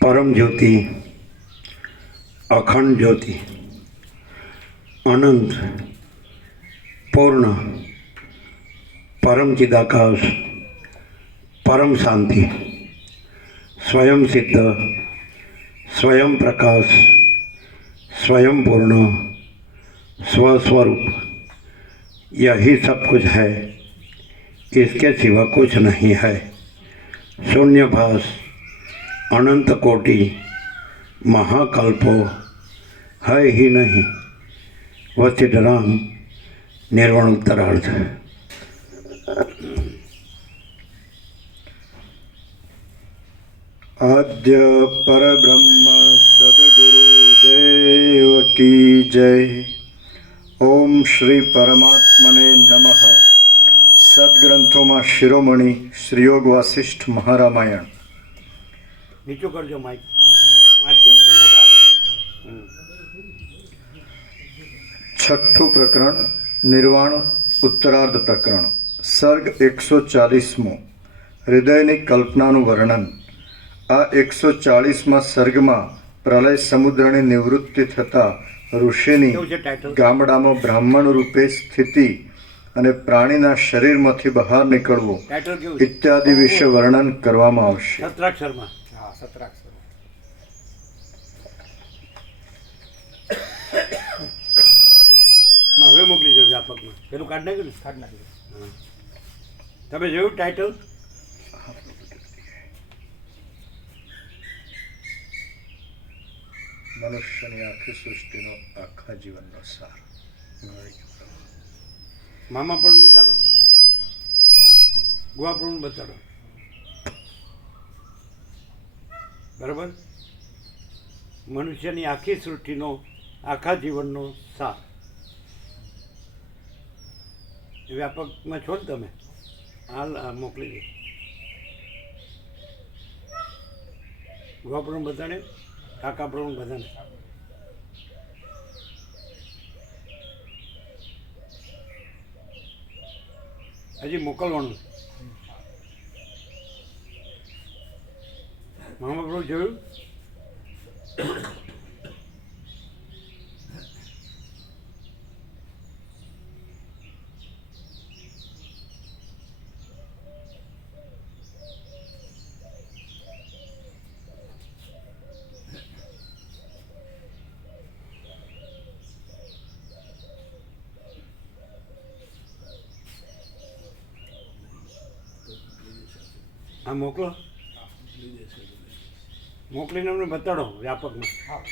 परम ज्योति, अखंड ज्योति, अनंत, पूर्ण, परम चिदाकाश, परम शांति, स्वयं सिद्ध, स्वयं प्रकाश, स्वयं पूर्ण, स्वस्वरूप, यही सब कुछ है, इसके सिवा कुछ नहीं है। शून्यभास, अनंत कोटि, महाकल्पो है ही नहीं। वचितराम निर्वाण उत्तरार्थ। आद्य परब्रह्म सद्गुरुदेव की जय। ओम श्री परमात्मने नमः। सद्ग्रंथों शिरोमणि श्री योग वासिष्ठ महारामायण। नीचो करजो माइक, वांच्यो के मोटा करो। छठ्ठू प्रकरण निर्वाण उत्तरार्ध प्रकरण सर्ग 140मो हृदयनी कल्पनाનું વર્ણન। આ 140મા સર્ગમાં પ્રલય સમુદ્રની નિવૃત્તિ થતાં ઋષિની ગામડામાં બ્રાહ્મણ રૂપે સ્થિતિ અને પ્રાણીના શરીરમાંથી બહાર નીકળવો ઇત્યાદિ વિશે વર્ણન કરવામાં આવશે। હવે મોકલી દો વ્યાપકમાં, પેલું કાઢ નાખ્યું ને? કાઢ નાખ્યું। તમે જોયું ટાઇટલ? મનુષ્યની આખી સૃષ્ટિનો આખા જીવનનો સાર। મામા પણ બતાડો, ગુવા પણ બતાડો, બરાબર? મનુષ્યની આખી સૃષ્ટિનો આખા જીવનનો સાર। વ્યાપકમાં છો ને તમે? હાલ મોકલી દે। ગુવા પણ બતાડે, કાકા પણ બધાને। હજી મોકલવાનું। મામા પ્રભુ જોયું? હા મોકલો, મોકલીને અમને બતાડો વ્યાપકમાં।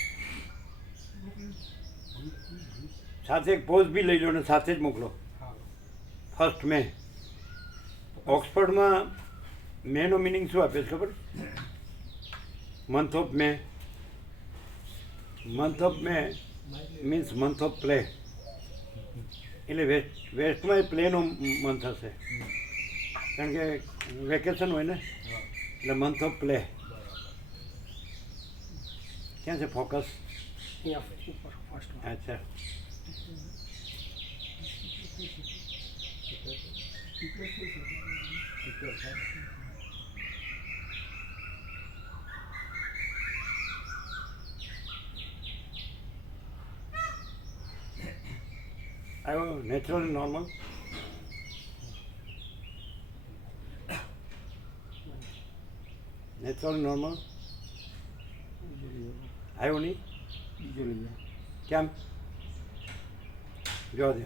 સાથે એક પોઝ બી લઈ લો ને સાથે જ મોકલો। 1 મે ઓક્સફર્ડમાં મેનો મિનિંગ શું આપે છે ખબર? Month of May. Month of May means month of play, એટલે વેસ્ટમાં પ્લેનો મંથ હશે, કારણ કે વેકેશન હોય ને, એટલે મંથ ઓફ પ્લે। ક્યાં છે ફોકસ? અચ્છા, આવ્યો નેચરલ નોર્મલ? નેચરલ નોર્મલ આવ્યો નહીં? કેમ? જોવા દે,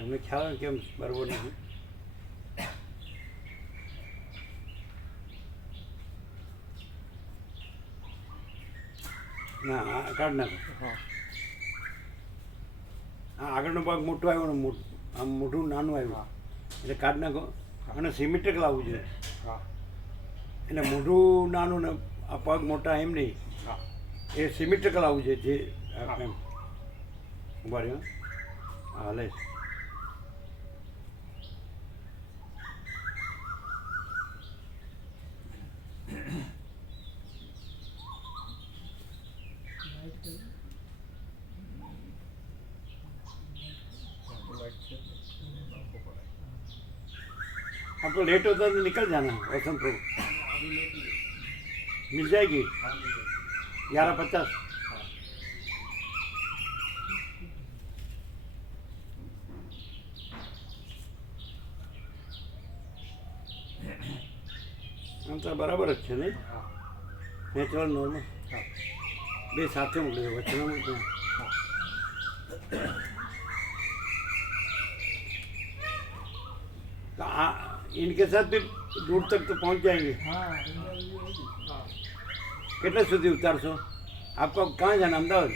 અમને ખ્યાલ આવે કેમ બરાબર નથી। ના કાઢ નાખો। હા આગળનો ભાગ મોટો આવ્યો ને, આમ મોટું નાનું આવ્યું, એટલે કાઢ નાખો। અને સિમેટ્રિકલ આવવું જોઈએ, એટલે મોઢું નાનું ને આ પગ મોટા એમ નહીં, એ સિમેટ્રિકલ આવવું જોઈએ। જે એમ ઉભા રહ્યો, હા લે। आपको लेट होता है तो निकल जाना वसंत प्रभु। मिल जाएगी 11:50। આમ તો બરાબર જ છે નહીં, નેચરલ નોર્મલ બે સાથે મોકલી દો, વચ્ચે ના મોકલો. तो इनके साथ भी दूर तक तो पहुंच जाएंगे. कितने સુધી ઉતારશો? आपको कहाँ जाना? अहमदाबाद?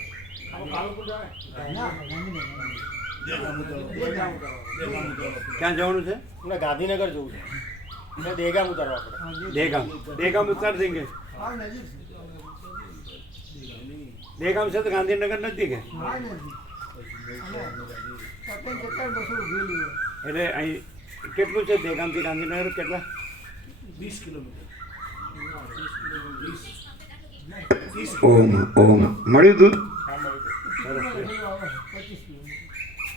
ક્યાં જવાનું છે? ગાંધીનગર જવું છે, દહેગામ ઉતારવા પડે. દહેગામ ઉતાર देंगे. દહેગામ से तो गांधीनगर नजदीक है. એટલે અહીં કેટલું છે દહેગામથી ગાંધીનગર? કેટલા? 20 કિલોમીટર. ઓમ ઓમ મળ્યું દૂધ?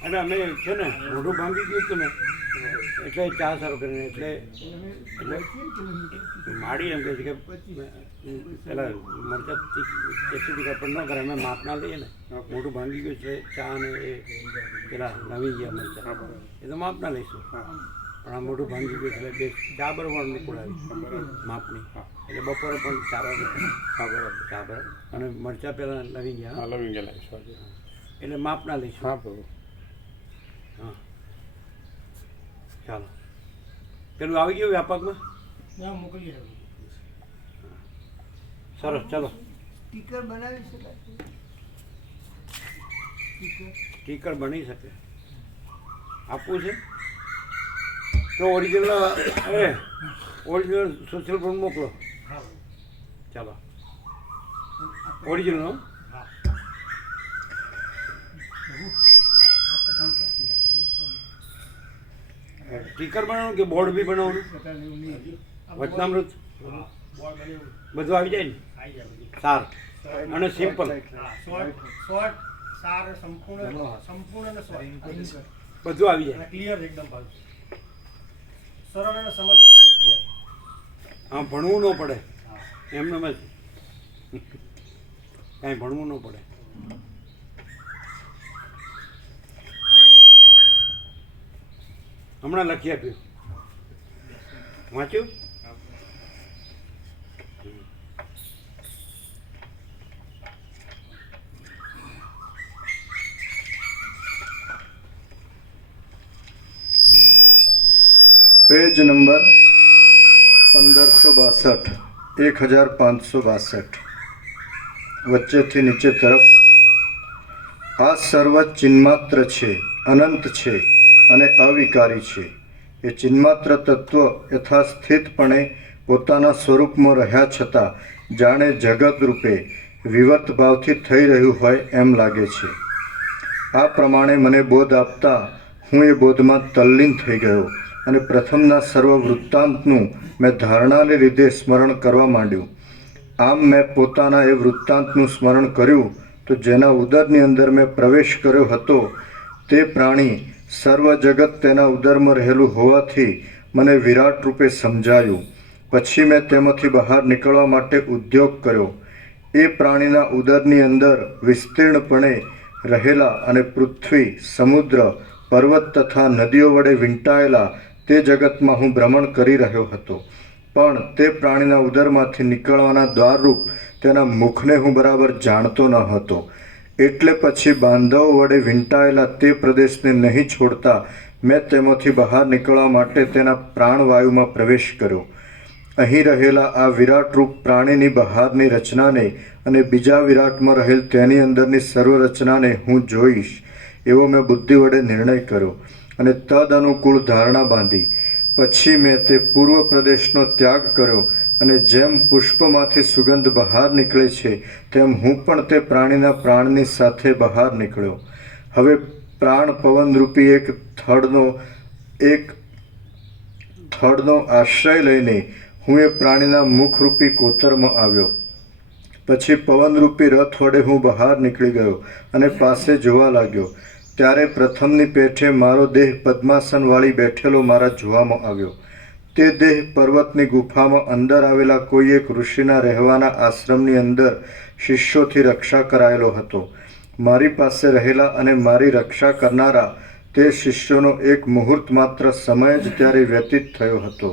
અને અમે છે ને મોઢું ભાંગી ગયું હતું ને એટલે ચા સારું કરીને એટલે માડી એમ કહે છે કે પેલા મરચાં એસિડિક પણ ન કરે, અમે માપ ના લઈએ ને. મોઢું ભાંગી ગયું છે ચા ને એ પેલા નવી ગયા મરચાં એ તો માપ ના લઈશું, પણ આ મોઢું ભાંગી ગયું એટલે બે ચા બરોબર નીકળાવી માપની. એટલે બપોરે પણ ચા બરાબર ચા બરાબર અને મરચાં પહેલાં લવી ગયા એટલે માપ ના લઈશું. હા ચાલો, પેલું આવી ગયું વ્યાપકમાં? મોકલી સરસ, ચાલો. સ્ટીકર બનાવી શકાય? સ્ટીકર બની શકે. આપવું છે તો ઓરિજિનલ ઓરિજિનલ સોશિયલ ફોન મોકલો. ચાલો ઓરિજિનલ. સ્ટીકર બનાવવાનું કે બોર્ડ બી બનાવવાનું? વચનામૃત બધું આવી જાય ને? સાર અને સિમ્પલ શોર્ટ સાર સંપૂર્ણ અને શોર્ટ બધું આવી જાય. ક્લિયર એકદમ સરળ અને સમજવામાં ક્લિયર. હા, ભણવું ન પડે એમને જ, કાંઈ ભણવું ન પડે. હમણાં લખી આપ્યું, વાંચ્યું? પેજ નંબર 1562, 1562, વચ્ચેથી નીચે તરફ. આ સર્વ ચિન્માત્ર છે, અનંત છે અને અવિકારી છે. એ ચિન્માત્ર તત્વ યથાસ્થિતપણે પોતાના સ્વરૂપમાં રહ્યા છતાં જાણે જગત રૂપે વિવર્ત ભાવથી થઈ રહ્યું હોય એમ લાગે છે. આ પ્રમાણે મને બોધ આપતા હું એ બોધમાં તલ્લીન થઈ ગયો અને પ્રથમના સર્વ વૃત્તાંતનું મેં ધારણાને લીધે સ્મરણ કરવા માંડ્યું. આમ મેં પોતાના એ વૃત્તાંતનું સ્મરણ કર્યું તો જેના ઉદરની અંદર મેં પ્રવેશ કર્યો હતો તે પ્રાણી સર્વ જગત તેના ઉદરમાં રહેલું હોવાથી મને વિરાટ રૂપે સમજાયું. પછી મેં તેમાંથી બહાર નીકળવા માટે ઉદ્યોગ કર્યો. એ પ્રાણીના ઉદરની અંદર વિસ્તીર્ણપણે રહેલા અને પૃથ્વી, સમુદ્ર, પર્વત તથા નદીઓ વડે વીંટાયેલા તે જગતમાં હું ભ્રમણ કરી રહ્યો હતો. પણ તે પ્રાણીના ઉદરમાંથી નીકળવાના દ્વારરૂપ તેના મુખને હું બરાબર જાણતો ન હતો. એટલે પછી બાંધવો વડે વીંટાયેલા તે પ્રદેશને નહીં છોડતા મેં તેમાંથી બહાર નીકળવા માટે તેના પ્રાણવાયુમાં પ્રવેશ કર્યો. અહીં રહેલા આ વિરાટરૂપ પ્રાણીની બહારની રચનાને અને બીજા વિરાટમાં રહેલ તેની અંદરની સર્વ રચનાને હું જોઈશ એવો મેં બુદ્ધિ વડે નિર્ણય કર્યો અને તદ અનુકૂળ ધારણા બાંધી. પછી મેં તે પૂર્વ પ્રદેશનો ત્યાગ કર્યો અને જેમ પુષ્પમાંથી સુગંધ બહાર નીકળે છે તેમ હું પણ તે પ્રાણીના પ્રાણની સાથે બહાર નીકળ્યો. હવે પ્રાણ પવનરૂપી એક થડનો આશ્રય લઈને હું એ પ્રાણીના મુખરૂપી કોતરમાં આવ્યો. પછી પવનરૂપી રથ વડે હું બહાર નીકળી ગયો અને પાસે જોવા લાગ્યો. ત્યારે પ્રથમની પેઠે મારો દેહ પદ્માસનવાળી બેઠેલો મારા જોવામાં આવ્યો. તે દેહ પર્વતની ગુફામાં અંદર આવેલા કોઈ એક ઋષિના રહેવાના આશ્રમની અંદર શિષ્યોથી રક્ષા કરાયેલો હતો. મારી પાસે રહેલા અને મારી રક્ષા કરનારા તે શિષ્યોનો એક મુહૂર્ત માત્ર સમય જ ત્યારે વ્યતીત થયો હતો.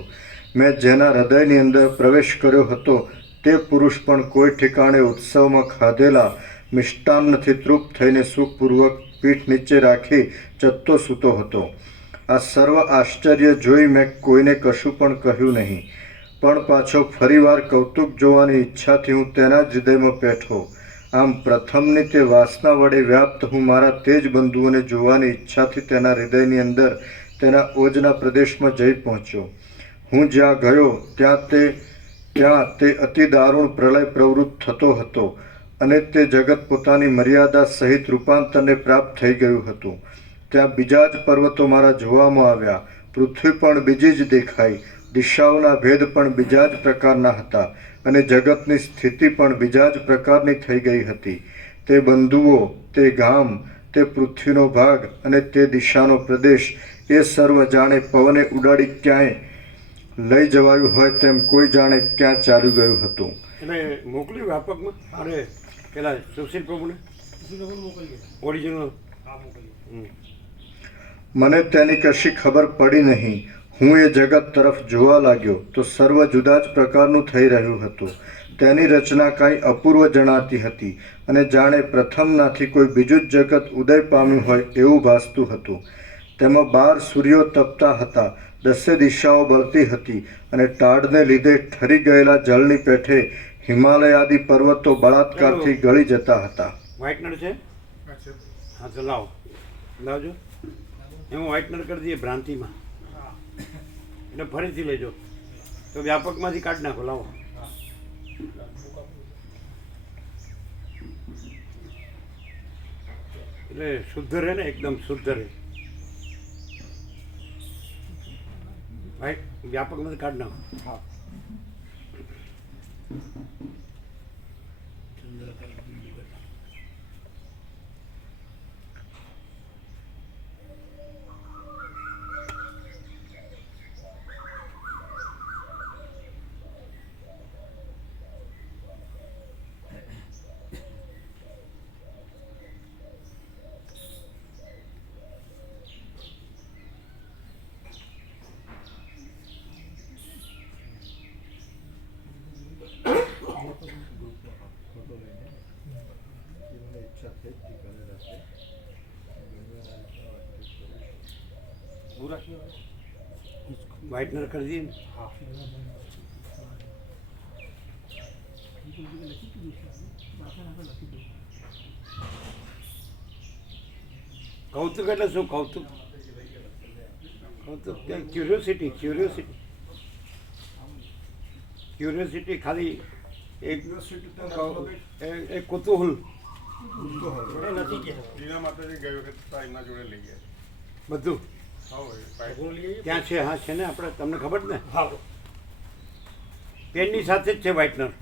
મેં જેના હૃદયની અંદર પ્રવેશ કર્યો હતો તે પુરુષ પણ કોઈ ઠેકાણે ઉત્સવમાં ખાધેલા મિષ્ટાન્નથી તૃપ્ત થઈને સુખપૂર્વક પીઠ નીચે રાખી ચત્તો સૂતો હતો. આ સર્વ આશ્ચર્ય જોઈ મેં કોઈને કશું પણ કહ્યું નહીં, પણ પાછો ફરીવાર કૌતુક જોવાની ઈચ્છાથી હું તેના જ હૃદયમાં બેઠો. આમ પ્રથમની તે વાસના વડે વ્યાપ્ત હું મારા તે જ બંધુઓને જોવાની ઈચ્છાથી તેના હૃદયની અંદર તેના ઓજના પ્રદેશમાં જઈ પહોંચ્યો. હું જ્યાં ગયો ત્યાં તે અતિ દારૂણ પ્રલય પ્રવૃત્ત થતો હતો અને તે જગત પોતાની મર્યાદા સહિત રૂપાંતરને પ્રાપ્ત થઈ ગયું હતું. ત્યાં બીજા જ પર્વતો મારા જોવામાં આવ્યા. પૃથ્વી પણ બીજી જ દેખાઈ, દિશાઓના ભેદ પણ બીજા જ પ્રકારના હતા અને જગતની સ્થિતિ પણ બીજા જ પ્રકારની થઈ ગઈ હતી. તે બંધુઓ, તે ગામ, તે પૃથ્વીનો ભાગ અને તે દિશાનો પ્રદેશ એ સર્વ જાણે પવને ઉડાડી ક્યાંય લઈ જવાયું હોય તેમ કોઈ જાણે ક્યાં ચાલ્યું ગયું હતું. એટલે મોકલ્યું વ્યાપકમાં અરે પેલા સુશીલ પ્રભુને ઓરિજિનલ. મને તેની કશી ખબર પડી નહીં. હું એ જગત તરફ જોવા લાગ્યો તો સર્વ જુદા જ પ્રકારનું થઈ રહ્યું હતું. તેની રચના કાંઈ અપૂર્વ જણાતી હતી અને જાણે પ્રથમનાથી કોઈ બીજું જ જગત ઉદય પામ્યું હોય એવું ભાસતું હતું. તેમાં 12 સૂર્યો તપતા હતા, 10 દિશાઓ બળતી હતી અને ટાઢને લીધે ઠરી ગયેલા જળની પેઠે હિમાલય આદિ પર્વતો બળાત્કારથી ગળી જતા હતા. વ્હાઇટનર છે? હા તો લાવજો. એમાં વ્હાઇટનર કરી દઈએ ભ્રાંતિમાં, એટલે ફરીથી લેજો તો વ્યાપકમાંથી કાઢી નાખો. લાવો. એટલે શુદ્ધ રહે ને, એકદમ શુદ્ધ રહે. વ્યાપકમાંથી કાઢી નાખો. વ્હાઇટનર કરી દઈએ ને. કૌતુક એટલે શું? કૌતુક ક્યુરિયોસિટી ખાલી એક કુતૂહલ. બધું ત્યાં છે. હા છે ને, આપણે તમને ખબર ને. પેનની સાથે જ છે વ્હાઇટનર.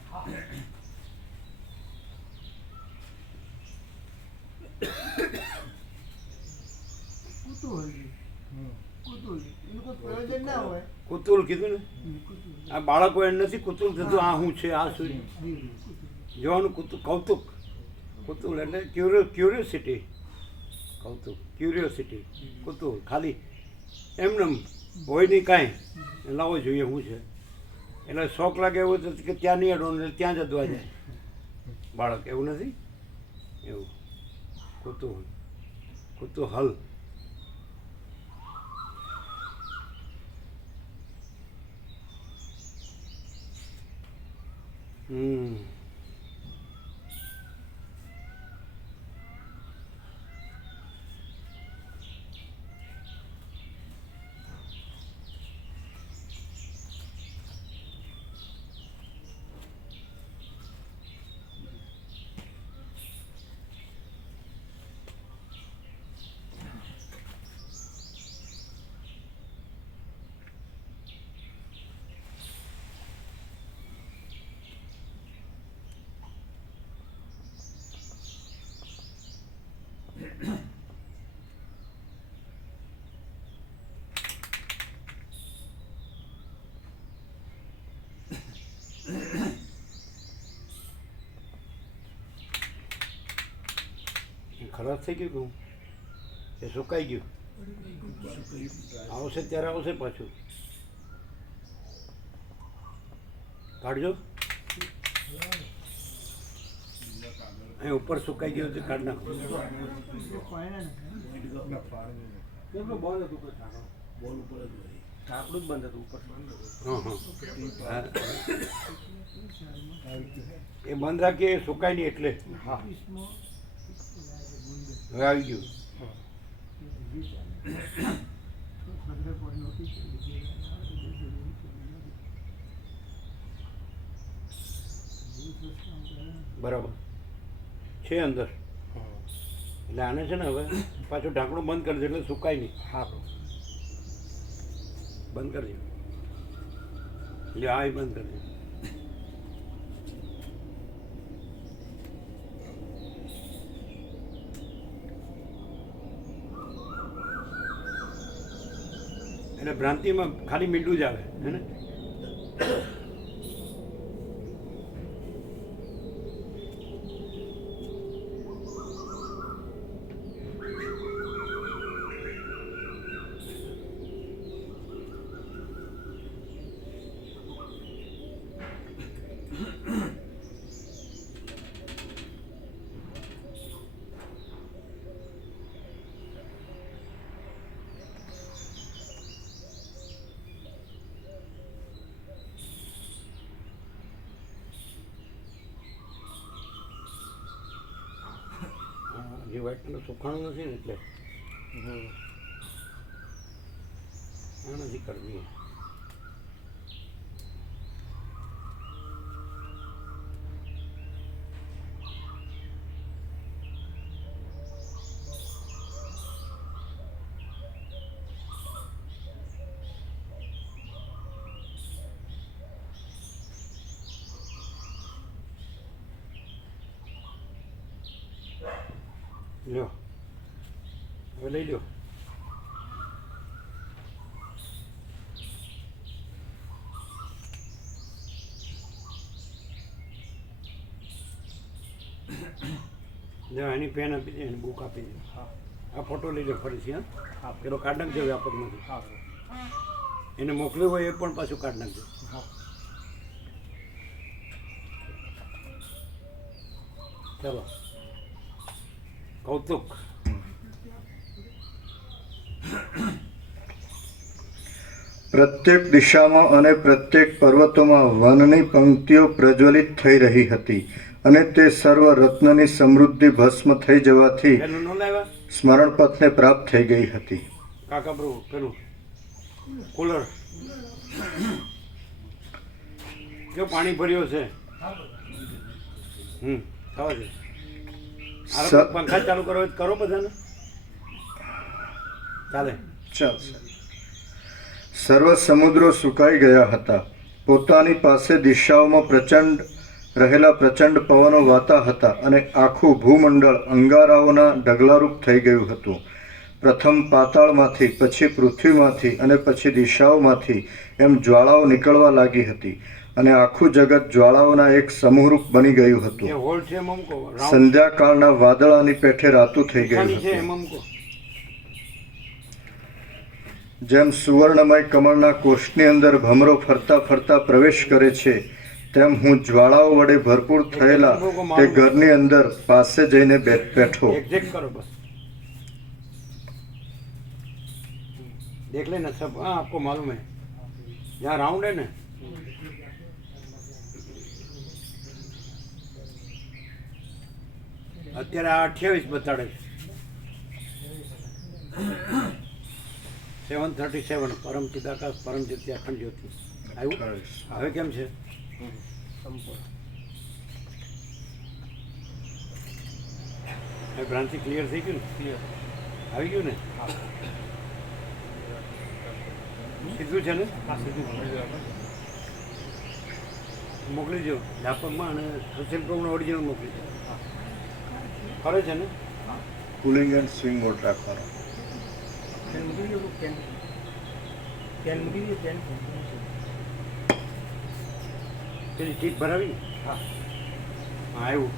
કુતૂહલ કીધું ને. આ બાળકો એને નથી કુતૂહલ થતું આ શું છે, આ શું જોવાનું. કૌતુક. કુતૂહલ એટલે ક્યુરિયોસિટી. કૌતુક, ક્યુરિયોસિટી, કુતૂહલ. ખાલી એમને હોય નહીં કાંઈ, લાવવો જોઈએ શું છે. એટલે શોખ લાગે એવું તો કે ત્યાં નહીં અડવાનું એટલે ત્યાં જ અડવા જાય બાળક. એવું નથી, એવું કુતૂહલ, કુતૂહલ. ખરાબ થઈ ગયું કહું એ સુકાઈ ગયું આવશે ત્યારે આવશે પાછું કાઢજો અહીં ઉપર સુકાઈ ગયું છે કાઢ નાખો કેટલું બંધ હતું કોઈ ઠાકર બોલ ઉપર જ હોય ઠાકડું જ બંધ હતું ઉપર હા એ બંધ રાખીએ એ સુકાય નહીં એટલે હા હવે આવી ગયું બરાબર છે અંદર એટલે આને છે ને હવે પાછું ઢાંકણું બંધ કરી દે એટલે સુકાય નહીં હા બંધ કરજો એટલે હા એ બંધ કરજો એટલે ભ્રાંતિમાં ખાલી મીંડું જ આવે હે ને જે વ્હાઈટ કલર સુખાણું નથી ને એટલે આ નથી કરવી લ્યો હવે લઈ લ્યો જો એની પેન આપી દે એની બુક આપી દે આ ફોટો લઈ લો ફરીથી હા પેલો કાઢ નાખજો વ્યાપકમાંથી હા એને મોકલ્યું હોય એ પણ પાછું કાઢ નાખજો હા ચલો કૌતુક પ્રત્યેક દિશામાં અને પ્રત્યેક પર્વતોમાં વનની પંક્તિઓ પ્રજ્વલિત થઈ રહી હતી અને તે સર્વ રત્નની સમૃદ્ધિ ભસ્મ થઈ જવાથી પેલું ન લાવ્યા સ્મરણ પથને પ્રાપ્ત થઈ ગઈ હતી. કાકા પ્રભુ પેલું કુલર જો પાણી ભર્યો છે થવા દે આ પંખા ચાલુ કરો કરો બધાને ચાલે ચાલશે. સર્વ સમુદ્રો સુકાઈ ગયા હતા. પોતાની પાસે દિશાઓમાં રહેલા પ્રચંડ પવનો વાતા હતા અને આખું ભૂમંડળ અંગારાઓના ઢગલારૂપ થઈ ગયું હતું. પ્રથમ પાતાળમાંથી, પછી પૃથ્વીમાંથી અને પછી દિશાઓમાંથી એમ જ્વાળાઓ નીકળવા લાગી હતી અને આખું જગત જ્વાળાઓના એક સમૂહરૂપ બની ગયું હતું. એ હોલ છે એમ અમકો સંધ્યાકાળના વાદળાની પેઠે રાતું થઈ ગયું છે હતું. એમ અમકો જેમ સુવર્ણમય કમળના કોષની અંદર ભમરો ફરતા ફરતા પ્રવેશ કરે છે તેમ હું જ્વાળાઓ વડે ભરપૂર થયેલા તે ઘરની અંદર પાસે જઈને બેઠો. एग्जैक्ट करो बस देख लेना सब हाँ आपको मालूम है यहाँ राउंड है ना અત્યારે આ 28 બતાડે છે 737 પરમ ચિદાકાશ પરમ જ્યોતિ અખંડ જ્યોતિ આવ્યું હવે કેમ છે ભ્રાંતિ ક્લિયર થઈ ગયું ને ક્લિયર આવી ગયું ને સીધું છે ને હા સીધું મોકલી દો વ્યાપકમાં અને સોશિયલ પ્રોગ્રામ ઓરિજિનલ મોકલી દો કરે છે ને કુલિંગ એન્ડ સ્વિંગ મોડ રાખવાનો. પેન મૂકી દો પેન પેન મૂકી દો પેન પેલી ટીક ભરાવી હા હા આવ્યું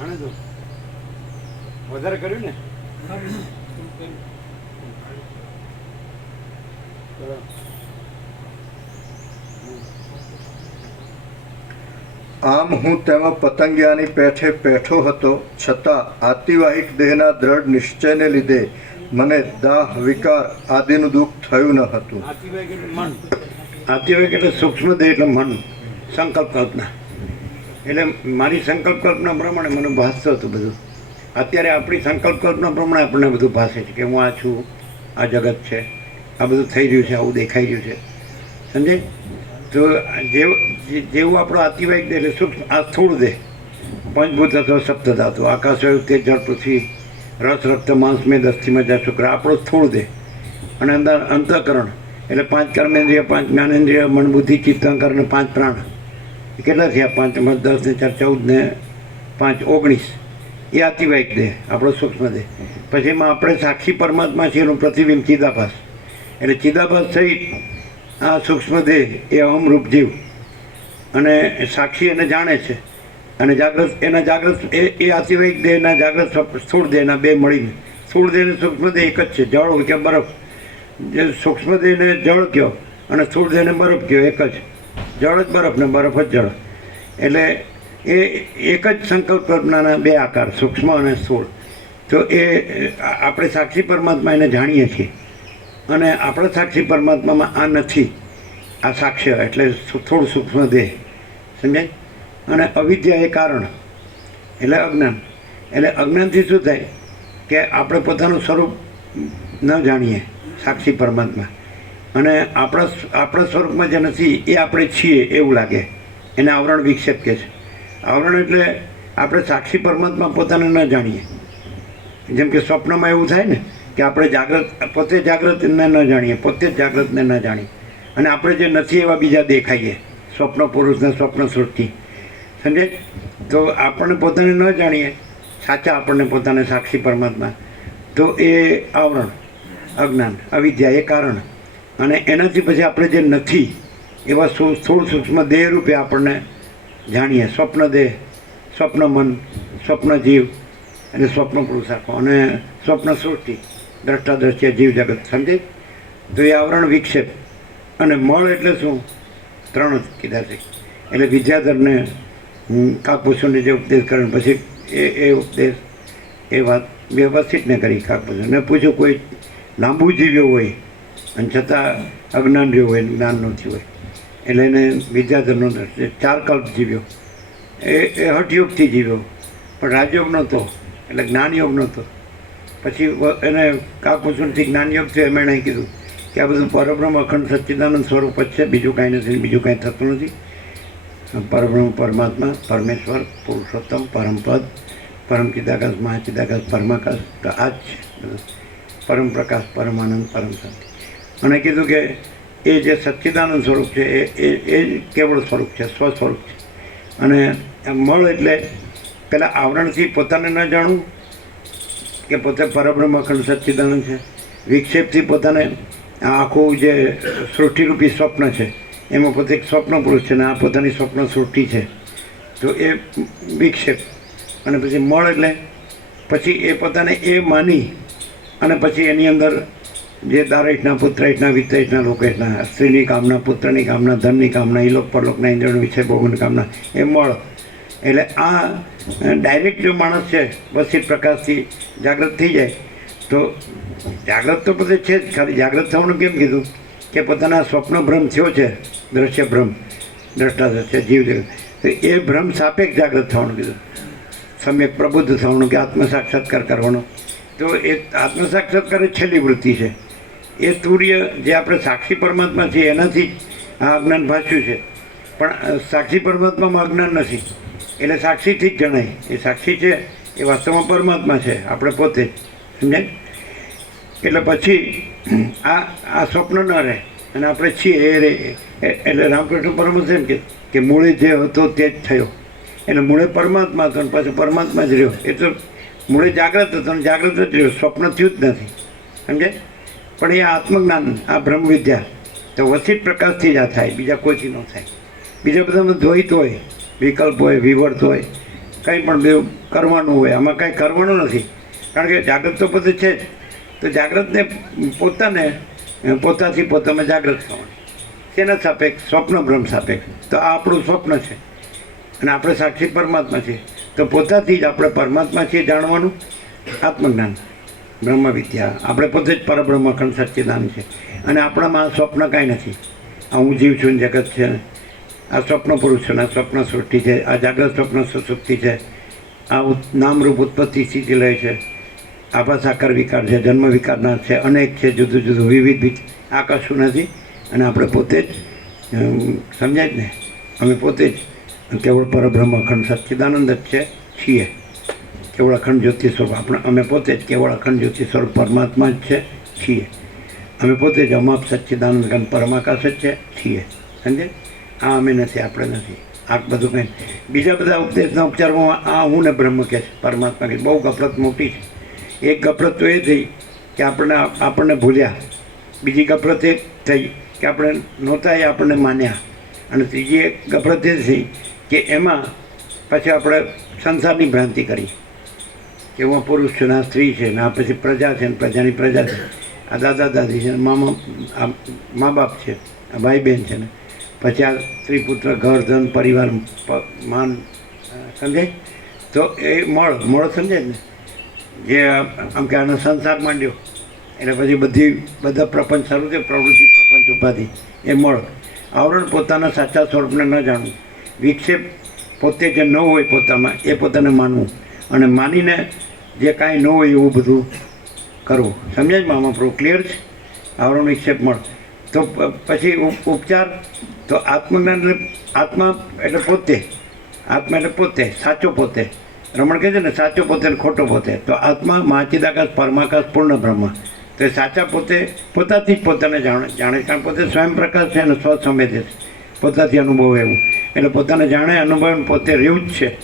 આને તો વધારે કર્યું ને આમ હું તેમાં પતંગિયાની પેઠે બેઠો હતો, છતાં આતિવાહિક દેહના દ્રઢ નિશ્ચયને લીધે મને દાહ વિકાર આદિનું દુઃખ થયું ન હતું. આતિવાહિક એટલે મન, આતિવાહિક એટલે સૂક્ષ્મ દેહ એટલે મન, સંકલ્પ કલ્પના. એટલે મારી સંકલ્પ કલ્પના પ્રમાણે મને ભાસતું હતું બધું. અત્યારે આપણી સંકલ્પ કલ્પના પ્રમાણે આપણને બધું ભાસે છે કે હું આ છું, આ જગત છે, આ બધું થઈ રહ્યું છે, આવું દેખાઈ રહ્યું છે. સમજે? તો જેવું આપણો આતિવાહિક દેહ એટલે સૂક્ષ્મ આ સ્થૂળ દેહ, પંચભૂત અથવા સપ્ત ધાતુ, આકાશ વાયુ તેજ જળ પૃથ્વી રસ રક્ત માંસ મેદ અસ્થિ મજ્જા શુક્ર, આપણો સ્થૂળ દેહ. અને અંદર અંતઃકરણ એટલે 5 કર્મેન્દ્રિય, 5 જ્ઞાનેન્દ્રિય, મન બુદ્ધિ ચિત્ત અહંકાર અને 5 પ્રાણ. કેટલા થયા? 5 માં 10 ને 4 14 ને 5 19. એ આતિવાહિક દેહ, આપણો સૂક્ષ્મ દેહ. પછી એમાં આપણે સાક્ષી પરમાત્મા છીએ એનું પ્રતિબિંબ ચિદાભાસ. એટલે ચિદાભાસ સહિત આ સૂક્ષ્મ દેહ એ અહમરૂપ જીવ અને સાક્ષી એને જાણે છે. અને જાગ્રત એના જાગ્રત એ આતિવાહિક દેહના જાગ્રત સ્થૂળ દેહના બે મળીને, સ્થૂળ દેહ અને સૂક્ષ્મ દેહ એક જ છે. જળ હોય કે બરફ, જે સૂક્ષ્મ દેહને જળ કહો અને સ્થૂળ દેહને બરફ કહો, એક જ. જળ જ બરફ ને બરફ જ જળ. એટલે એ એક જ સંકલ્પ કલ્પનાના બે આકાર, સૂક્ષ્મ અને સ્થૂળ. તો એ આપણે સાક્ષી પરમાત્મા એને જાણીએ છીએ. અને આપણા સાક્ષી પરમાત્મામાં આ નથી. આ સાક્ષ્ય એટલે થોડું સૂક્ષ્મ દેહ, સમજાય? અને અવિદ્યા એ કારણ એટલે અજ્ઞાન. એટલે અજ્ઞાનથી શું થાય કે આપણે પોતાનું સ્વરૂપ ન જાણીએ, સાક્ષી પરમાત્મા. અને આપણા સ્વરૂપમાં જે નથી એ આપણે છીએ એવું લાગે. એને આવરણ વિક્ષેપ કહે છે. આવરણ એટલે આપણે સાક્ષી પરમાત્મા પોતાને ન જાણીએ. જેમ કે સ્વપ્નમાં એવું થાય ને કે આપણે પોતે જાગ્રતને ન જાણીએ, પોતે જ જાગ્રતને ન જાણીએ. અને આપણે જે નથી એવા બીજા દેખાઈએ, સ્વપ્ન પુરુષને સ્વપ્ન સૃષ્ટિ. સમજાય? તો આપણને પોતાને ન જાણીએ, સાચા આપણને પોતાને સાક્ષી પરમાત્મા, તો એ આવરણ, અજ્ઞાન, અવિદ્યા એ કારણ. અને એનાથી પછી આપણે જે નથી એવા સ્થૂળ સૂક્ષ્મ દેહ રૂપે આપણને જાણીએ. સ્વપ્ન દેહ, સ્વપ્ન મન, સ્વપ્ન જીવ અને સ્વપ્ન પુરુષાર્થો અને સ્વપ્ન સૃષ્ટિ, દ્રષ્ટા દ્રશ્ય જીવ જગત. સમજાય? તો એ આવરણ વિક્ષેપ. અને મળ એટલે શું? 3 જ કીધા છે. એટલે વિદ્યાધરને કાકભૂષણને જે ઉપદેશ કર્યો પછી એ ઉપદેશ એ વાત વ્યવસ્થિત ને કરી કાકભૂષણ. મેં પૂછ્યું કોઈ લાંબુ જીવ્યો હોય અને છતાં અજ્ઞાન રહ્યો હોય, જ્ઞાન નથી હોય, એટલે એને વિદ્યાધરનો 4 કલ્પ જીવ્યો. એ હઠયોગથી જીવ્યો, પણ રાજયોગ નહોતો, એટલે જ્ઞાનયોગ નહોતો. પછી એને કાકભૂષણથી જ્ઞાનયોગ થયો. એમ એણે કીધું કે આ બધું પરબ્રહ્મ અખંડ સચ્ચિદાનંદ સ્વરૂપ જ છે, બીજું કાંઈ નથી, બીજું કાંઈ થતું નથી. પરબ્રહ્મ પરમાત્મા, પરમેશ્વર, પુરુષોત્તમ, પરમપદ, પરમ ચિદાકાશ, મહાચિદાકાશ, પરમાકાશ, તો આ જ છે બધું. પરમ પ્રકાશ, પરમાનંદ, પરમ શાંતિ. અને કીધું કે એ જે સચ્ચિદાનંદ સ્વરૂપ છે એ કેવળ સ્વરૂપ છે, સ્વ સ્વરૂપ છે. અને મળ એટલે પેલા આવરણથી પોતાને ન જાણવું કે પોતે પરબ્રહ્મ અખંડ સચ્ચિદાનંદ છે. વિક્ષેપથી પોતાને આખું જે સૃષ્ટિરૂપી સ્વપ્ન છે એમાં પોતે એક સ્વપ્ન પુરુષ છે ને આ પોતાની સ્વપ્ન સૃષ્ટિ છે. તો એ વિક્ષેપ. અને પછી મળ એટલે પછી એ પોતાને એ માની અને પછી એની અંદર જે દારેશના, પુત્રેશના, વિત્તેશના, લોકેશના, સ્ત્રીની કામના, પુત્રની કામના, ધનની કામના, ઇલોક પરલોકના, ઇન્દ્રિયોના વિષય ભોગવવાની કામના, એ મળ. એટલે આ ડાયરેક્ટ જો માણસ છે વસિત પ્રકાશથી જાગૃત થઈ જાય તો જાગૃત તો પોતે છે જ. ખાલી જાગૃત થવાનું કેમ કીધું કે પોતાના સ્વપ્ન ભ્રમ થયો છે, દ્રશ્ય ભ્રમ, દ્રષ્ટા દ્રશ્ય જીવ જગત, તો એ ભ્રમ સાપેક્ષ જાગૃત થવાનું કીધું. સમ્યક પ્રબુદ્ધ થવાનું કે આત્મ સાક્ષાત્કાર કરવાનો. તો એ આત્મ સાક્ષાત્કાર જ છેલ્લી વૃત્તિ છે. એ તુર્ય જે આપણે સાક્ષી પરમાત્મા છીએ એનાથી આ અજ્ઞાન ભાષ્યું છે. પણ સાક્ષી પરમાત્મામાં અજ્ઞાન નથી, એટલે સાક્ષીથી જ જણાય. એ સાક્ષી છે એ વાસ્તવમાં પરમાત્મા છે, આપણે પોતે જ. સમજાય? એટલે પછી આ સ્વપ્ન ન રહે અને આપણે છીએ એ રહે. એટલે રામકૃષ્ણ પરમહંસ એમ કે મૂળે જે હતો તે જ થયો. એટલે મૂળે પરમાત્મા હતો અને પાછો પરમાત્મા જ રહ્યો. એ તો મૂળે જાગ્રત હતો અને જાગ્રત જ રહ્યો, સ્વપ્ન થયું જ નથી. સમજાય? પણ એ આત્મજ્ઞાન, આ બ્રહ્મવિદ્યા તો વસિત પ્રકાશથી જ આ થાય, બીજા કોઈથી ન થાય. બીજા બધામાં દ્વૈત હોય, વિકલ્પ હોય, વિવર્ત હોય, કંઈ પણ બે કરવાનું હોય. આમાં કાંઈ કરવાનું નથી. કારણ કે જાગ્રત તો પોતે છે જ, તો જાગ્રતને પોતાથી પોતામાં જાગ્રત થવાનું. શેના સાપેક્ષ? સ્વપ્ન બ્રહ્મ સાપેક્ષ. તો આ આપણું સ્વપ્ન છે અને આપણે સાક્ષી પરમાત્મા છીએ. તો પોતાથી જ આપણે પરમાત્મા છીએ જાણવાનું આત્મજ્ઞાન, બ્રહ્મ વિદ્યા. આપણે પોતે જ પરબ્રહ્મ અખંડ સચ્ચિદાનંદ છે અને આપણામાં આ સ્વપ્ન કાંઈ નથી. આ હું જીવ છું, જગત છે, આ સ્વપ્ન પુરુષ છે, આ સ્વપ્ન સૃષ્ટિ છે, આ જાગ્રત સ્વપ્ન સુસુપ્તિ છે, આ નામરૂપ ઉત્પત્તિ સ્થિતિ લય છે, આભા સાકાર વિકાર છે, જન્મ વિકારના છે, અનેક છે, જુદું જુદું વિવિધ. આ કશું નથી અને આપણે પોતે જ સમજાય જ ને, અમે પોતે જ કેવળ પરબ્રહ્મ અખંડ સચ્ચિદાનંદ જ છે છીએ. કેવળ અખંડ જ્યોતિ સ્વરૂપ અમે પોતે જ કેવળ અખંડ જ્યોતિ સ્વરૂપ પરમાત્મા જ છે છીએ. અમે પોતે જ અમાપ સચ્ચિદાનંદ ઘન પરમાકાશ જ છે છીએ. સમજે? આ અમે નથી, આપણે નથી. આ બધું કંઈ બીજા બધા ઉપદેશના ઉપચારમાં આ હું ને બ્રહ્મ કહે છે, પરમાત્મા કહે. બહુ ગફલત મોટી છે. એક ગફલત તો એ થઈ કે આપણને ભૂલ્યા, બીજી ગફલત એ થઈ કે આપણે નહોતા એ આપણને માન્યા, અને ત્રીજી એક ગફલત એ થઈ કે એમાં પછી આપણે સંસારની ભ્રાંતિ કરી કે હું પુરુષ છું ને આ સ્ત્રી છે ને આ પછી પ્રજા છે ને પ્રજાની પ્રજા છે, આ દાદા દાદી છે ને મા બાપ છે, આ ભાઈ બહેન છે ને પછી આ સ્ત્રી પુત્ર ઘર ધન પરિવાર માન, સમજાય? તો એ મોળ સમજાય ને, જે આમ કે આનો સંસાર માંડ્યો એટલે પછી બધા પ્રપંચ શરૂ થયો, પ્રવૃત્તિ પ્રપંચ ઉપાધિ, એ મોળ. આવરણ પોતાના સાચા સ્વરૂપને ન જાણવું, વિક્ષેપ પોતે જે ન હોય પોતામાં એ પોતાને માનવું, અને માનીને જે કાંઈ ન હોય એવું બધું કરવું. સમજાય જ મામા પ્રભુ? ક્લિયર છે? આવરણ વિક્ષેપ મળ. તો પછી ઉપચાર તો આત્મજ્ઞાન. આત્મા એટલે પોતે, આત્મા એટલે પોતે, સાચો પોતે. રમણ કહે છે ને સાચો પોતે ને ખોટો પોતે. તો આત્મા મહાચિદાકાશ પરમાકાશ પૂર્ણ બ્રહ્મ. તો એ સાચા પોતે પોતાથી જ પોતાને જાણે કારણ પોતે સ્વયં પ્રકાશ છે અને સ્વસંવેદે છે, પોતાથી અનુભવ એવું. એટલે પોતાને જાણે અનુભવ પોતે રહ્યું જ છે.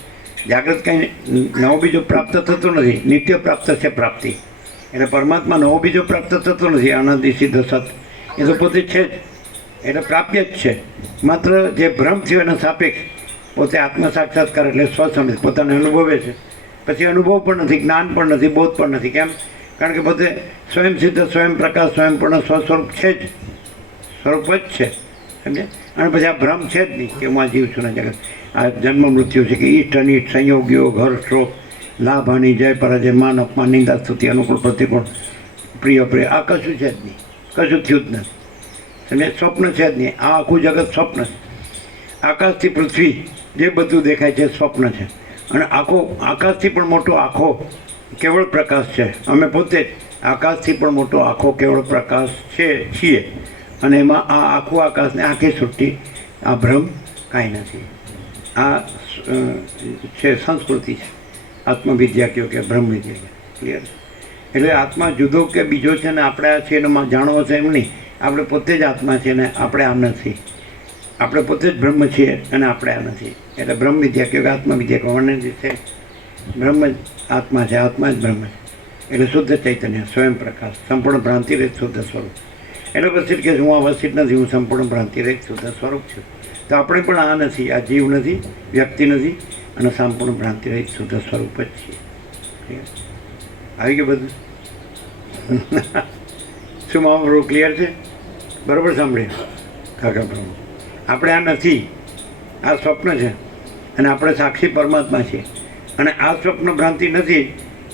જાગ્રત કંઈ નવો બીજો પ્રાપ્ત થતો નથી, નિત્ય પ્રાપ્ત છે પ્રાપ્તિ. એટલે પરમાત્મા નવો બીજો પ્રાપ્ત થતો નથી, આનંદી સિદ્ધ સત એ તો પોતે છે જ, એટલે પ્રાપ્ય જ છે. માત્ર જે ભ્રમ થયો એના સાપેક્ષ પોતે આત્મ સાક્ષાત્કાર એટલે સ્વસંવેદ પોતાને અનુભવે છે. પછી અનુભવ પણ નથી, જ્ઞાન પણ નથી, બોધ પણ નથી. કેમ? કારણ કે પોતે સ્વયં સિદ્ધ, સ્વયં પ્રકાશ, સ્વયંપૂર્ણ સ્વસ્વરૂપ છે જ, સ્વરૂપ જ છે. સમજે? અને પછી આ ભ્રમ છે જ નહીં કે હું આ જીવ છું ને જગત, આ જન્મ મૃત્યુ છે કે ઈષ્ટ અનિષ્ટ, સંયોગ યોગ, હર્ષ શોક, લાભ હાનિ, જય પરાજય, માન અપમાન, નિંદા સ્તુતિ, અનુકૂળ પ્રતિકૂળ, પ્રિય પ્રિય, આ કશું છે જ નહીં, કશું થયું જ નથી. સમજે? સ્વપ્ન છે જ નહીં. આ આખું જગત સ્વપ્ન છે. આકાશથી પૃથ્વી જે બધું દેખાય છે સ્વપ્ન છે, અને આખો આકાશથી પણ મોટો આખો કેવળ પ્રકાશ છે. અમે પોતે જ આકાશથી પણ મોટો આખો કેવળ પ્રકાશ છે છીએ, અને એમાં આ આખું આકાશને આખી સૃષ્ટિ, આ ભ્રમ કાંઈ નથી. આ છે સંસ્કૃતિ છે, આત્મવિદ્યા કહો કે બ્રહ્મ વિદ્યા કહો. ક્લિયર? એટલે આત્મા જુદો કે બીજો છે ને આપણે આ છે એનો જાણવો છે એમ નહીં. આપણે પોતે જ આત્મા છે ને આપણે આ નથી. આપણે પોતે જ બ્રહ્મ છીએ અને આપણે આ નથી. એટલે બ્રહ્મ વિદ્યા કહો કે આત્મવિદ્યા કહો, વર્ણન છે બ્રહ્મ જ આત્મા છે, આત્મા જ બ્રહ્મ છે. એટલે શુદ્ધ ચૈતન્ય, સ્વયં પ્રકાશ, સંપૂર્ણ ભ્રાંતિ રહિત શુદ્ધ સ્વરૂપ. એટલે વસિત કે હું આ વસિત નથી, હું સંપૂર્ણ ભ્રાંતિ રહિત શુદ્ધ સ્વરૂપ છું. તો આપણે પણ આ નથી, આ જીવ નથી, વ્યક્તિ નથી, અને સંપૂર્ણ ભ્રાંતિ રહિત શુદ્ધ સ્વરૂપ જ છીએ. આવી ગયું બધું? શું મારું ક્લિયર છે? બરાબર સાંભળ્યું? કાકા પ્રભુ, આપણે આ નથી, આ સ્વપ્ન છે અને આપણે સાક્ષી પરમાત્મા છીએ. અને આ સ્વપ્ન ભ્રાંતિ નથી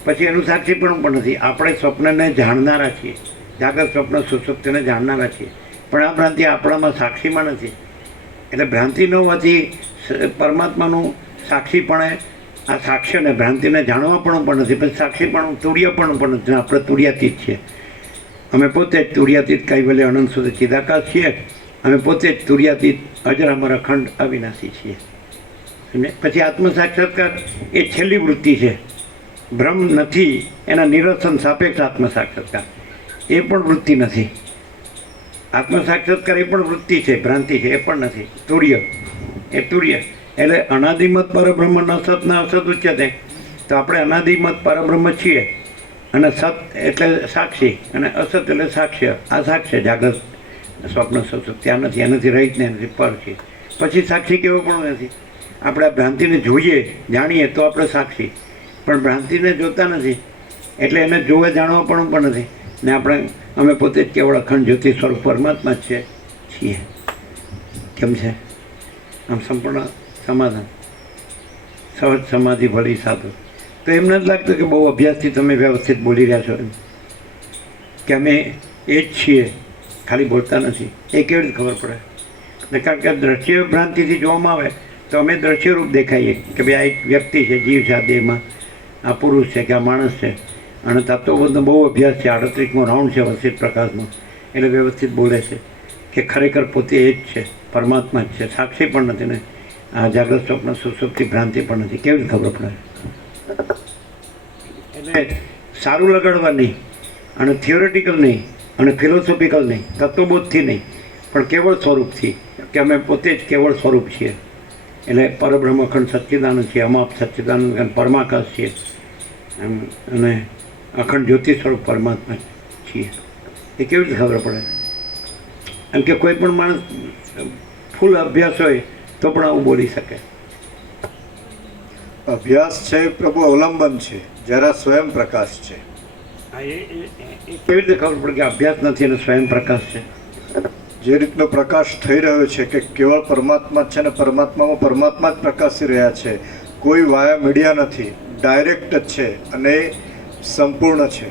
પછી એનું સાક્ષી પણ નથી. આપણે સ્વપ્નને જાણનારા છીએ, જાગૃત સ્વપ્ન સુસુપ્તિને જાણનારા છીએ, પણ આ ભ્રાંતિ આપણામાં સાક્ષીમાં નથી. એટલે ભ્રાંતિ ન હોવાથી પરમાત્માનું સાક્ષીપણે આ સાક્ષ્યને ભ્રાંતિને જાણવા પણ નથી. પછી સાક્ષીપણું તુર્યપણું પણ નથી. આપણે તુર્યાતીત છીએ. અમે પોતે જ તુર્યાતીત કૈવલ્ય અનંત સુધી ચિદાકાશ છીએ. અમે પોતે જ તુર્યાતીત અજર અમર અખંડ અવિનાશી છીએ. પછી આત્મ સાક્ષાત્કાર એ છેલ્લી વૃત્તિ છે. ભ્રમ નથી એના નિરસન સાપેક્ષ આત્મ સાક્ષાત્કાર એ પણ વૃત્તિ નથી. આત્મ સાક્ષાત્કાર એ પણ વૃત્તિ છે, ભ્રાંતિ છે, એ પણ નથી. તુર્ય એ તુર્ય એટલે અનાદિમત પરબ્રહ્મ ન સત ન અસત ઉચ્યતે. તો આપણે અનાદિમત પરબ્રહ્મ છીએ, અને સત એટલે સાક્ષી અને અસત એટલે સાક્ષ્ય. આ સાક્ષ્ય જાગૃત સ્વપ્ન સુસુપ્તિ ત્યાં નથી, એનાથી રહિત ને એનાથી પર છે. પછી સાક્ષી કેવો પણ નથી. આપણે આ ભ્રાંતિને જોઈએ જાણીએ તો આપણે સાક્ષી, પણ ભ્રાંતિને જોતા નથી એટલે એને જોવા જાણવા પણ નથી ને અમે પોતે જ કેવળ અખંડ જ્યોતિ સ્વરૂપ પરમાત્મા જ છીએ. કેમ છે આમ સંપૂર્ણ સમાધાન, સહજ સમાધિ ભળી સાધુ. તો એમ નથી લાગતું કે બહુ અભ્યાસથી તમે વ્યવસ્થિત બોલી રહ્યા છો એમ, કે અમે એ જ છીએ, ખાલી બોલતા નથી. એ કેવી રીતે ખબર પડે? ને કારણ કે દ્રશ્ય ભ્રાંતિથી જોવામાં આવે તો અમે દ્રશ્યરૂપ દેખાઈએ કે ભાઈ આ એક વ્યક્તિ છે, જીવ છે, આ દેહમાં આ પુરુષ છે કે આ માણસ છે. અને તત્વબોધનો બહુ અભ્યાસ છે, 38મો રાઉન્ડ છે વસિત પ્રકાશનો, એટલે વ્યવસ્થિત બોલે છે કે ખરેખર પોતે એ જ છે, પરમાત્મા જ છે, સાક્ષી પણ નથી ને આ જાગ્રત સ્વપ્ન સુસુપ્તિ ભ્રાંતિ પણ નથી. કેવી રીતે ખબર પડે? એટલે સારું લગાડવા નહીં, અને થિયોરિટિકલ નહીં, અને ફિલોસોફિકલ નહીં, તત્વબોધથી નહીં, પણ કેવળ સ્વરૂપથી કે અમે પોતે જ કેવળ સ્વરૂપ છીએ. એટલે પરબ્રહ્મ અખંડ સચ્ચિદાનંદ છીએ, અમાપ સચ્ચિદાનંદ પરમાકાશ છીએ, અને અખંડ જ્યોતિ સ્વરૂપ પરમાત્મા છીએ. એ કેવી રીતે ખબર પડે? એમ કે કોઈ પણ માણસ ફૂલ અભ્યાસ હોય તો પણ આવું બોલી શકે. અભ્યાસ છે એ પ્રભુ અવલંબન છે, જરા સ્વયં પ્રકાશ છે. હા, એ કેવી રીતે ખબર પડે કે અભ્યાસ નથી અને સ્વયં પ્રકાશ છે? જે રીતનો પ્રકાશ થઈ રહ્યો છે કે કેવળ પરમાત્મા જ છે અને પરમાત્મામાં પરમાત્મા જ પ્રકાશી રહ્યા છે, કોઈ વાયા મીડિયા નથી, ડાયરેક્ટ જ છે અને સંપૂર્ણ છે.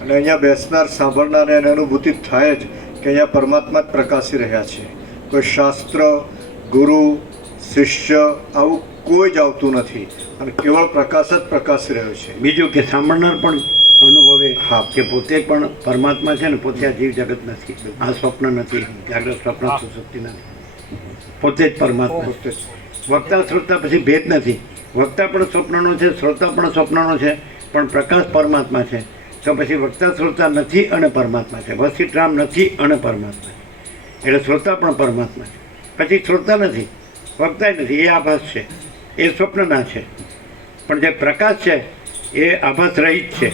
અને અહીંયા બેસનાર સાંભળનારને એને અનુભૂતિ થાય જ કે અહીંયા પરમાત્મા જ પ્રકાશી રહ્યા છે. કોઈ શાસ્ત્ર, ગુરુ, શિષ્ય આવું કોઈ જ આવતું નથી અને કેવળ પ્રકાશ જ પ્રકાશી રહ્યો છે. બીજું કે સાંભળનાર પણ અનુભવે હા કે પોતે પણ પરમાત્મા છે ને પોતે આ જીવ જગત નથી, આ સ્વપ્ન નથી, જાગ્રત સ્વપ્ન સુસુપ્તિ નથી, પોતે જ પરમાત્મા. પોતે જ. વક્તા શ્રોતા પછી ભેદ નથી. વક્તા પણ સ્વપ્નનો છે, શ્રોતા પણ સ્વપ્નનો છે, પણ પ્રકાશ પરમાત્મા છે. તો પછી વક્તા શ્રોતા નથી અને પરમાત્મા છે, વસિત રામ નથી અને પરમાત્મા છે. એટલે શ્રોતા પણ પરમાત્મા છે. પછી શ્રોતા નથી, વક્તા નથી, એ આભાસ છે, એ સ્વપ્નના છે. પણ જે પ્રકાશ છે એ આભાસ રહિત છે.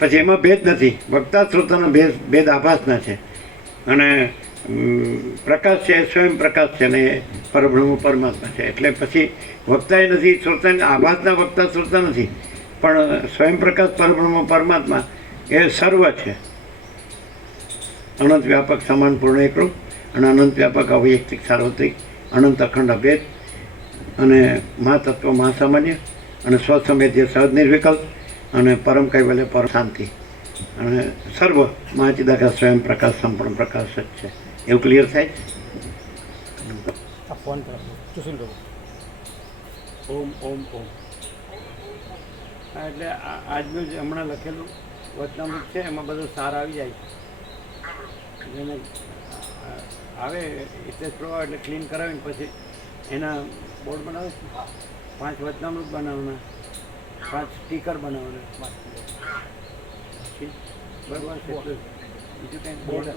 પછી એમાં ભેદ નથી. વક્તા શ્રોતાનો ભેદ આભાસના છે, અને પ્રકાશ છે એ સ્વયં પ્રકાશ છે, અને એ પરબ્રહ્મ પરમાત્મા છે. એટલે પછી વક્તાએ નથી, શ્રોતાને આભાસના વક્તા શ્રોતા નથી, પણ સ્વયં પ્રકાશ પરબ્રહ્મ પરમાત્મા એ સર્વ છે. અનંત વ્યાપક સમાન પૂર્ણ એકરૂપ અને અનંત વ્યાપક અવૈયક્તિક સાર્વત્રિક અનંત અખંડ અભેદ અને મહાતત્વ મહાસામાન્ય અને સ્વસમેધ્ય સહજ નિર્વિકલ્પ અને પરમ કૈવલ્ય પર શાંતિ અને સર્વ મહાચિદાકાશ સ્વયં પ્રકાશ સંપૂર્ણ પ્રકાશ જ છે. એવું ક્લિયર થાય? ફોન કરો ઓમ ઓમ ઓમ. હા, એટલે આજનું જે હમણાં લખેલું વચનામૃત છે એમાં બધો સાર આવી જાય છે. એને આવે એટલે પ્રવાહ એટલે ક્લીન કરાવીને પછી એના બોર્ડ બનાવે છે. 5 વચનામૃત બનાવવાના, 5 સ્ટીકર બનાવવાના, બરાબર છે. બીજું કંઈ બોર્ડ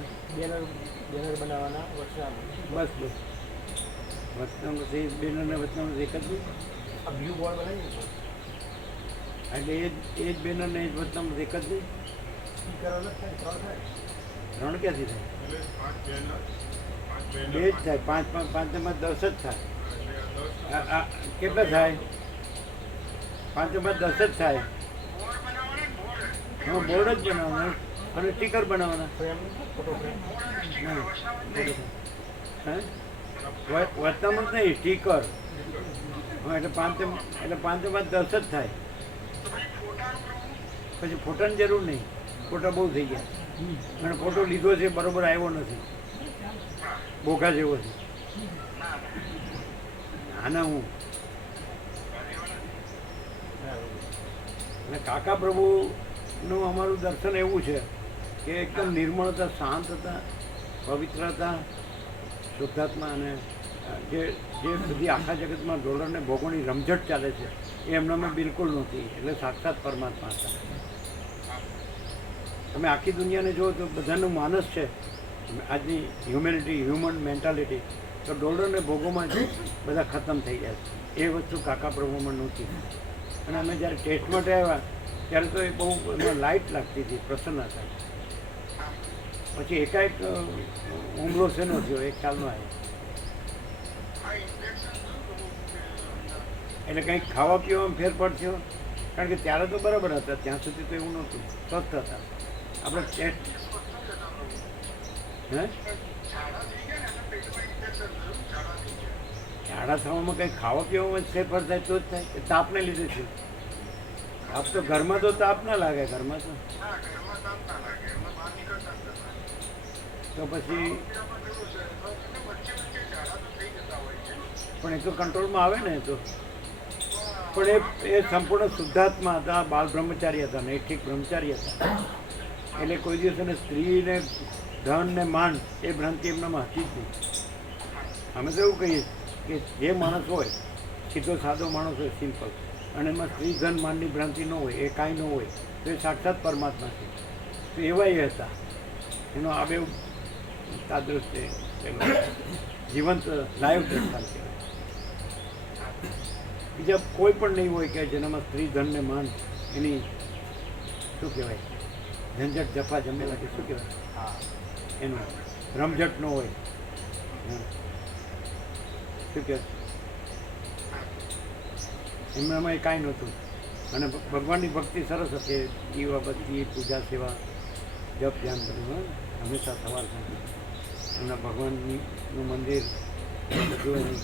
બેનર બનાવવાના બસ બસ વચનામૃત એ બેનરને વચનામૃત એક જ આ બ્લુ બોર્ડ બનાવી એટલે એ જ બેનરને એ જ વચનામૃત એક જ નહીં. સ્પીકર અલગ થાય, 3 થાય. 3 ક્યાંથી થાય? 2 જ થાય. 5 5 5 10 જ થાય. કેટલા થાય? 5 5 10 જ થાય. હા, બોર્ડ જ બનાવવાના અને સ્ટીકર બનાવવાના. ફોટો ફ્રેમ હા, વચનામૃત નહીં, સ્ટીકર. હા, એટલે 5 5 10 જ થાય. પછી ફોટાની જરૂર નહીં, ફોટા બહુ થઈ ગયા અને ફોટો લીધો છે બરોબર આવ્યો નથી, બોઘા જેવો છે. આના હું અને કાકા પ્રભુનું અમારું દર્શન એવું છે કે એકદમ નિર્મળ હતા, શાંત હતા, પવિત્ર હતા, શુદ્ધાત્મા. અને જે બધી આખા જગતમાં ડોલરને ભોગવણી રમઝટ ચાલે છે એ એમનામાં બિલકુલ નહોતી. એટલે સાક્ષાત પરમાત્મા હતા. તમે આખી દુનિયાને જુઓ તો બધાનું માનસ છે આજની હ્યુમેનિટી, હ્યુમન મેન્ટાલિટી, તો ડોલરને ભોગોમાં જ બધા ખતમ થઈ ગયા છે. એ વસ્તુ કાકા પ્રભુમાં નહોતી. અને અમે જ્યારે ટેસ્ટ માટે આવ્યા ત્યારે તો એ બહુ એમાં લાઇટ લાગતી હતી, પ્રસન્નતા. પછી એકાએક હુમલો શેનો થયો એ ખ્યાલનો આવ્યો. એટલે કંઈક ખાવા પીવામાં ફેરફાર થયો કારણ કે ત્યારે તો બરાબર હતા, ત્યાં સુધી તો એવું નહોતું, સ્વસ્થ હતા આપણે ટેસ્ટ. હે ઝાડા થવામાં કંઈ ખાવા પીવામાં ફેરફાર થાય તો જ થાય કે તાપને લીધે છે? તાપ તો ઘરમાં તો તાપ ના લાગે, ઘરમાં તો પછી પણ એ તો કંટ્રોલમાં આવે ને. એ તો પણ એ સંપૂર્ણ શુદ્ધાત્મા હતા, બાળ બ્રહ્મચારી હતા, નૈષ્ઠિક બ્રહ્મચારી હતા. એટલે કોઈ દિવસ એને સ્ત્રીને ધન ને માન એ ભ્રાંતિ એમનામાં હતી જ નહીં. અમે તો એવું કહીએ કે જે માણસ હોય, સીધો સાદો માણસ હોય, સિમ્પલ, અને એમાં સ્ત્રી ધન માનની ભ્રાંતિ ન હોય, એ કાંઈ ન હોય, તો એ સાક્ષાત પરમાત્મા છે. તો એવા એ હતા. એનો આ બે તાદૃશ જીવંત લાઈવ દ્રષ્ટાંત કહેવાય. બીજા કોઈ પણ નહીં હોય કે જેનામાં સ્ત્રી ધન ને માન એની શું કહેવાય ઝંઝટ જફા જમેલા કે શું કહેવાય એનું રમઝટ ન હોય. શું કહેવાય એમનામાં એ કાંઈ નહોતું. અને ભગવાનની ભક્તિ સરસ હતી. દીવા બત્તી, પૂજા સેવા, જપ ધ્યાન બધું હંમેશા સવાર સાંજે. એમના ભગવાનનું મંદિર બધું એનું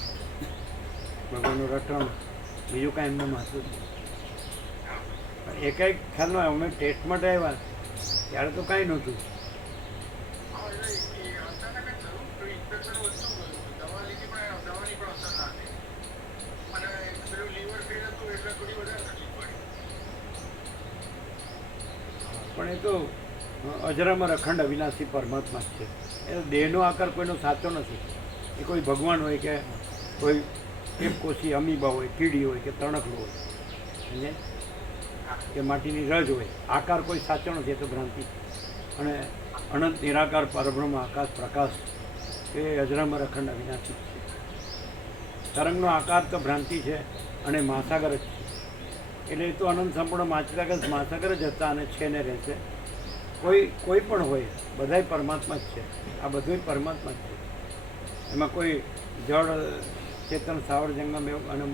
ભગવાનનું રટણ, બીજું કાંઈ એમનામાં હતું જ નહીં. એ કાંઈ ખ્યાલ ન આવે. અમે ટેસ્ટ માટે આવ્યા ત્યારે તો કાંઈ નહોતું. પણ એ તો અજરામાં અખંડ અવિનાશી પરમાત્મા જ છે. એ દેહનો આકાર કોઈનો સાચો નથી. એ કોઈ ભગવાન હોય કે કોઈ એક કોશી અમીબા હોય, કીડી હોય કે તણખલું હોય, સમજે, કે માટીની રજ હોય, આકાર કોઈ સાચો નથી. એ તો ભ્રાંતિ. અને અનંત નિરાકાર પરબ્રહ્મ આકાશ પ્રકાશ એ અજરામાં અખંડ અવિનાશી છે. તરંગનો આકાર તો ભ્રાંતિ છે અને મહાસાગર જ છે. એટલે એ તો અનંત સંપૂર્ણ મહાસાગર જ હતા અને છે ને રહેશે. કોઈ પણ હોય, બધાય પરમાત્મા જ છે. આ બધું પરમાત્મા જ છે. એમાં કોઈ જળ ચેતન સાવર જંગમ એવું અને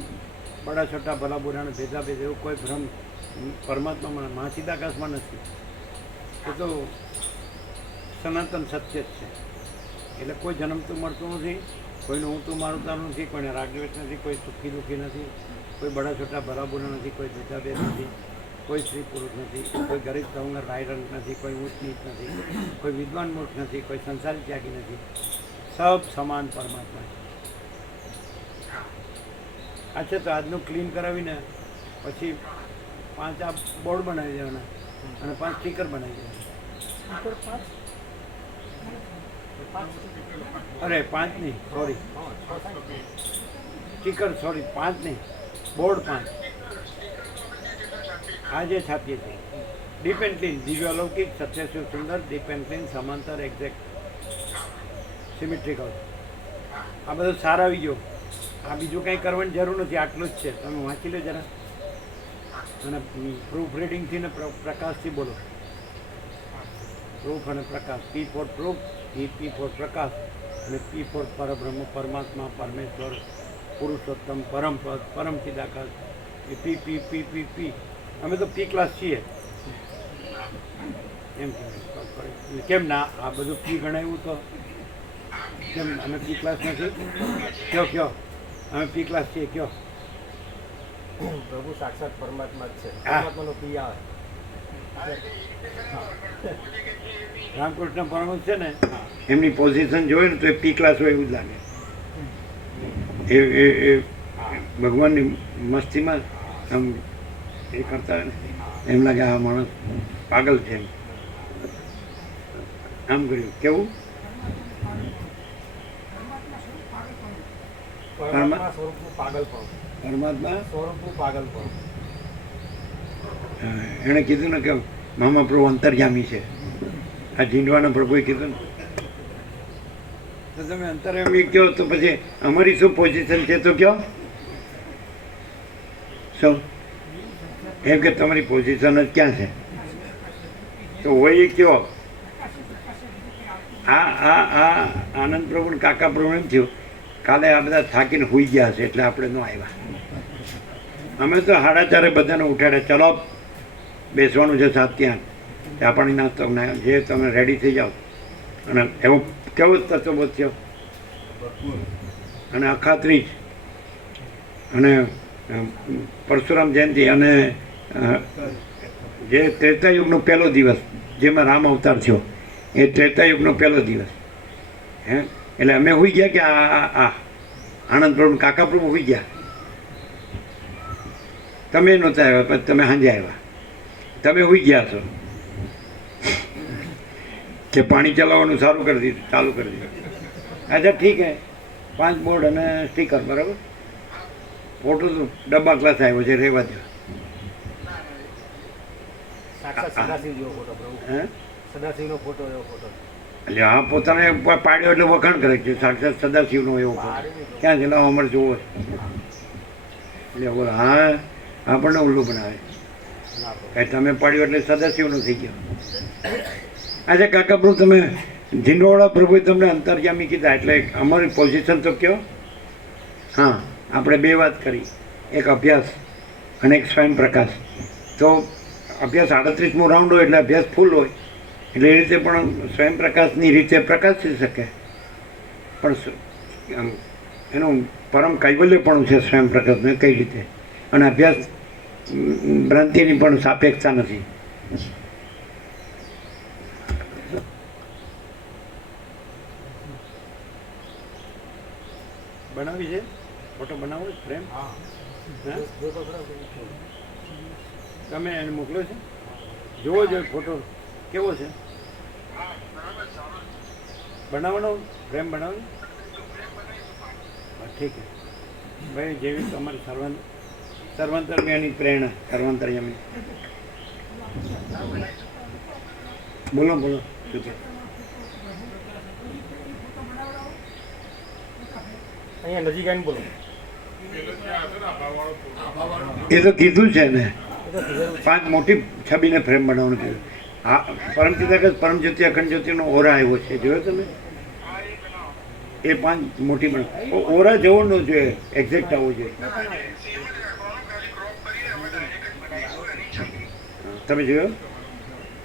બડા છોટા ભલા બુરાને ભેદાભેદ એવું કોઈ ભ્રમ પરમાત્મામાં મહાચિદાકાશમાં નથી. એ તો સનાતન સત્ય જ છે. એટલે કોઈ જન્મતું મળતું નથી, કોઈનું હું તું મારું તારું નથી, કોઈને રાગદ્વેષ નથી, કોઈ સુખી દુઃખી નથી, કોઈ બડા છોટા ભલા બુરા નથી, કોઈ ભેદાભેદ નથી, કોઈ સ્ત્રી પુરુષ નથી, કોઈ ગરીબ સવંગર રાયરંગ નથી, કોઈ ઊંચ નીચ નથી, કોઈ વિદ્વાન મૂર્ખ નથી, કોઈ સંસારી ત્યાગી નથી. સબ સમાન પરમાત્મા છે. અચ્છા, તો આજનું ક્લીન કરાવીને પછી 5 આ બોર્ડ બનાવી દેવાના અને 5 સ્ટીકર બનાવી દેવાના. અરે 5 નહીં, સોરી, સ્ટીકર સોરી, 5 નહીં, બોર્ડ 5 આજે છાપીએ છીએ. ડીપ એન્ડ ક્લીન, દિવ્ય અલૌકિક, સત્યશિવ સુંદર, ડીપ એન્ડ ક્લીન, સમાંતર, એક્ઝેક્ટ, સિમેટ્રિકલ. આ બધું સાર આવી ગયો. આ બીજું કંઈ કરવાની જરૂર નથી, આટલું જ છે. તમે વાંચી લો જરા અને પ્રૂફ રીડિંગથી ને પ્રકાશથી બોલો. પ્રૂફ અને પ્રકાશ. P four proof, P four પ્રકાશ અને પી ફોર પરબ્રહ્મ, પરમાત્મા, પરમેશ્વર, પુરુષોત્તમ, પરમ પદ, પરમ ચિદાકાશ. એ પી પી પી પી પી. અમે તો પી ક્લાસ છીએ એમ કેમ ના? આ બધું પી ગણાવ્યું તો કેમ? અમે પી ક્લાસ નથી? કયો અમે પી ક્લાસ છીએ, કયો? પ્રભુ સાક્ષાત પરમાત્મા જ છે. પરમાત્માનો પી આવે. રામકૃષ્ણ પરમહંસ છે ને, એમની પોઝિશન જોઈ ને તો એ પી ક્લાસ હોય એવું જ લાગે. એ ભગવાનની મસ્તીમાં આમ એ કરતા હોય ને એમ લાગે આ માણસ પાગલ છે. એમ આમ કર્યું કેવું? પરમાત્મા સ્વરૂપનું પાગલપણું. પરમાત્મા સ્વરૂપનું પાગલપણું. એણે કીધું ને કે મામા પ્રભુ અંતર્યામી છે. આ ઝીંડવાના પ્રભુએ કીધું ને. તો તમે અંતર્યામી કહો તો પછી અમારી શું પોઝિશન છે તો કહો. શું એમ કે તમારી પોઝિશન જ ક્યાં છે તો હોય એ કહો. આ આનંદ પ્રભુ કાકા પ્રભુ એમ થયું કાલે આ બધા થાકીને હોઈ ગયા હશે એટલે આપણે ન આવ્યા. અમે તો 4:30 બધાને ઉઠાડે, ચલો બેસવાનું છે 7 થી 8, ચા પાણી નાસ્તો જે તમે રેડી થઈ જાઓ. અને એવું કેવો તત્વ થયો અને અખાત્રીજ અને પરશુરામ જયંતિ અને જે ત્રેતાયુગનો પહેલો દિવસ જેમાં રામ અવતાર થયો એ ત્રેતાયુગનો પહેલો દિવસ. હે એટલે અમે હોઈ ગયા કે આ આનંદ પ્રભુ કાકા પ્રભુ હોઈ ગયા. તમે નહોતા આવ્યા, પછી તમે સાંજે આવ્યા, તમે હોઈ ગયા છો કે પાણી ચલાવવાનું સારું કરી દીધું, ચાલુ કરી દીધું. અચ્છા ઠીક હે, 5 બોર્ડ અને સ્ટીકર બરાબર. ફોટો તો ડબ્બા ક્લાસ આવ્યો છે, રહેવા દો. હે એટલે હા પોતાને પાડ્યો એટલે વખાણ કરે છે, સાક્ષાત સદાશિવનો એવો ફોટો ક્યાં છે? લાવો અમારે જોવો એટલે હા આપણને ઉલ્લું બનાવે. કાંઈ તમે પાડ્યો એટલે સદાશિવનો થઈ ગયો. અચ્છા કાકા પ્રભુ, તમે ઝીંડોવાળા પ્રભુએ તમને અંતર્યામી કીધા એટલે અમારી પોઝિશન તો કયો? હા, આપણે 2 વાત કરી, એક અભ્યાસ અને એક સ્વયં પ્રકાશ. તો અભ્યાસ 38મો રાઉન્ડ હોય એટલે અભ્યાસ ફૂલ હોય, એટલે એ રીતે પણ સ્વયં પ્રકાશની રીતે પ્રકાશી શકે. પણ એનું પરમ કૈવલ્ય પણ છે સ્વયં પ્રકાશને કઈ રીતે, અને અભ્યાસ ભ્રાંતિની પણ સાપેક્ષતા નથી. બનાવી છે ફોટો બનાવો ફ્રેમ? તમે એને મોકલ્યો છે? જોવો જોઈએ ફોટો કેવો છે? બનાવવાનો ફ્રેમ બનાવો. હા ઠીક છે ભાઈ, જેવી તમારી સર્વાંતરયામી પ્રેરણા. સર્વાંતરયામી બોલો બોલો શું કે? અહીંયા નજીક આવીને બોલો. એ તો કીધું છે ને, 5 મોટી છબીને ફ્રેમ બનાવવાનું કીધું. હા, પરમચિતાગત પરમજ્યોતિ અખંડ જ્યોતિનો ઓરા આવ્યો છે, જોયો તમે? એ 5 મોટી બનાવ. ઓરા જેવો ન જોઈએ, એક્ઝેક્ટ આવવો જોઈએ. તમે જોયો?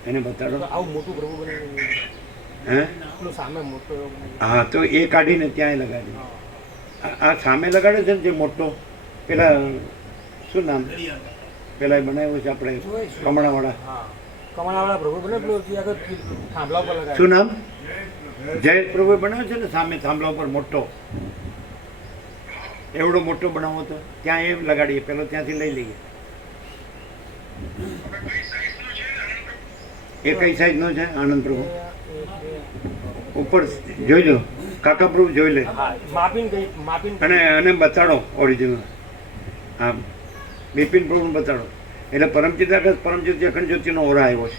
એને બતાડો. આવું મોટું પ્રભુ બનાવ્યું. હે સામે મોટો. હા, તો એ કાઢીને ત્યાં લગાડી. આ સામે લગાડે છે ને જે મોટો, પેલા શું નામ પેલા બનાવ્યો છે આપણે કમળાવાળા? કમળાવાળા પ્રભુ બનાવ્યો થાંભલા ઉપર લગાવ્યો. શું નામ? જયેશ પ્રભુએ બનાવ્યો છે ને સામે થાંભલા ઉપર મોટો, એવડો મોટો બનાવો તો ત્યાં એમ લગાડીએ, પેલો ત્યાંથી લઈ લઈએ. એ કઈ સાઈઝનો છે આનંદ પ્રભુ? ઉપર જોઈજો કાકા પ્રભુ, જોઈ લે અને બતાડો ઓરિજિનલ. હા, બિપિન પ્રભુને બતાડો. એટલે પરમચિતાગત પરમજ્યોતિ અખંડ જ્યોતિનો ઓરા આવ્યો છે.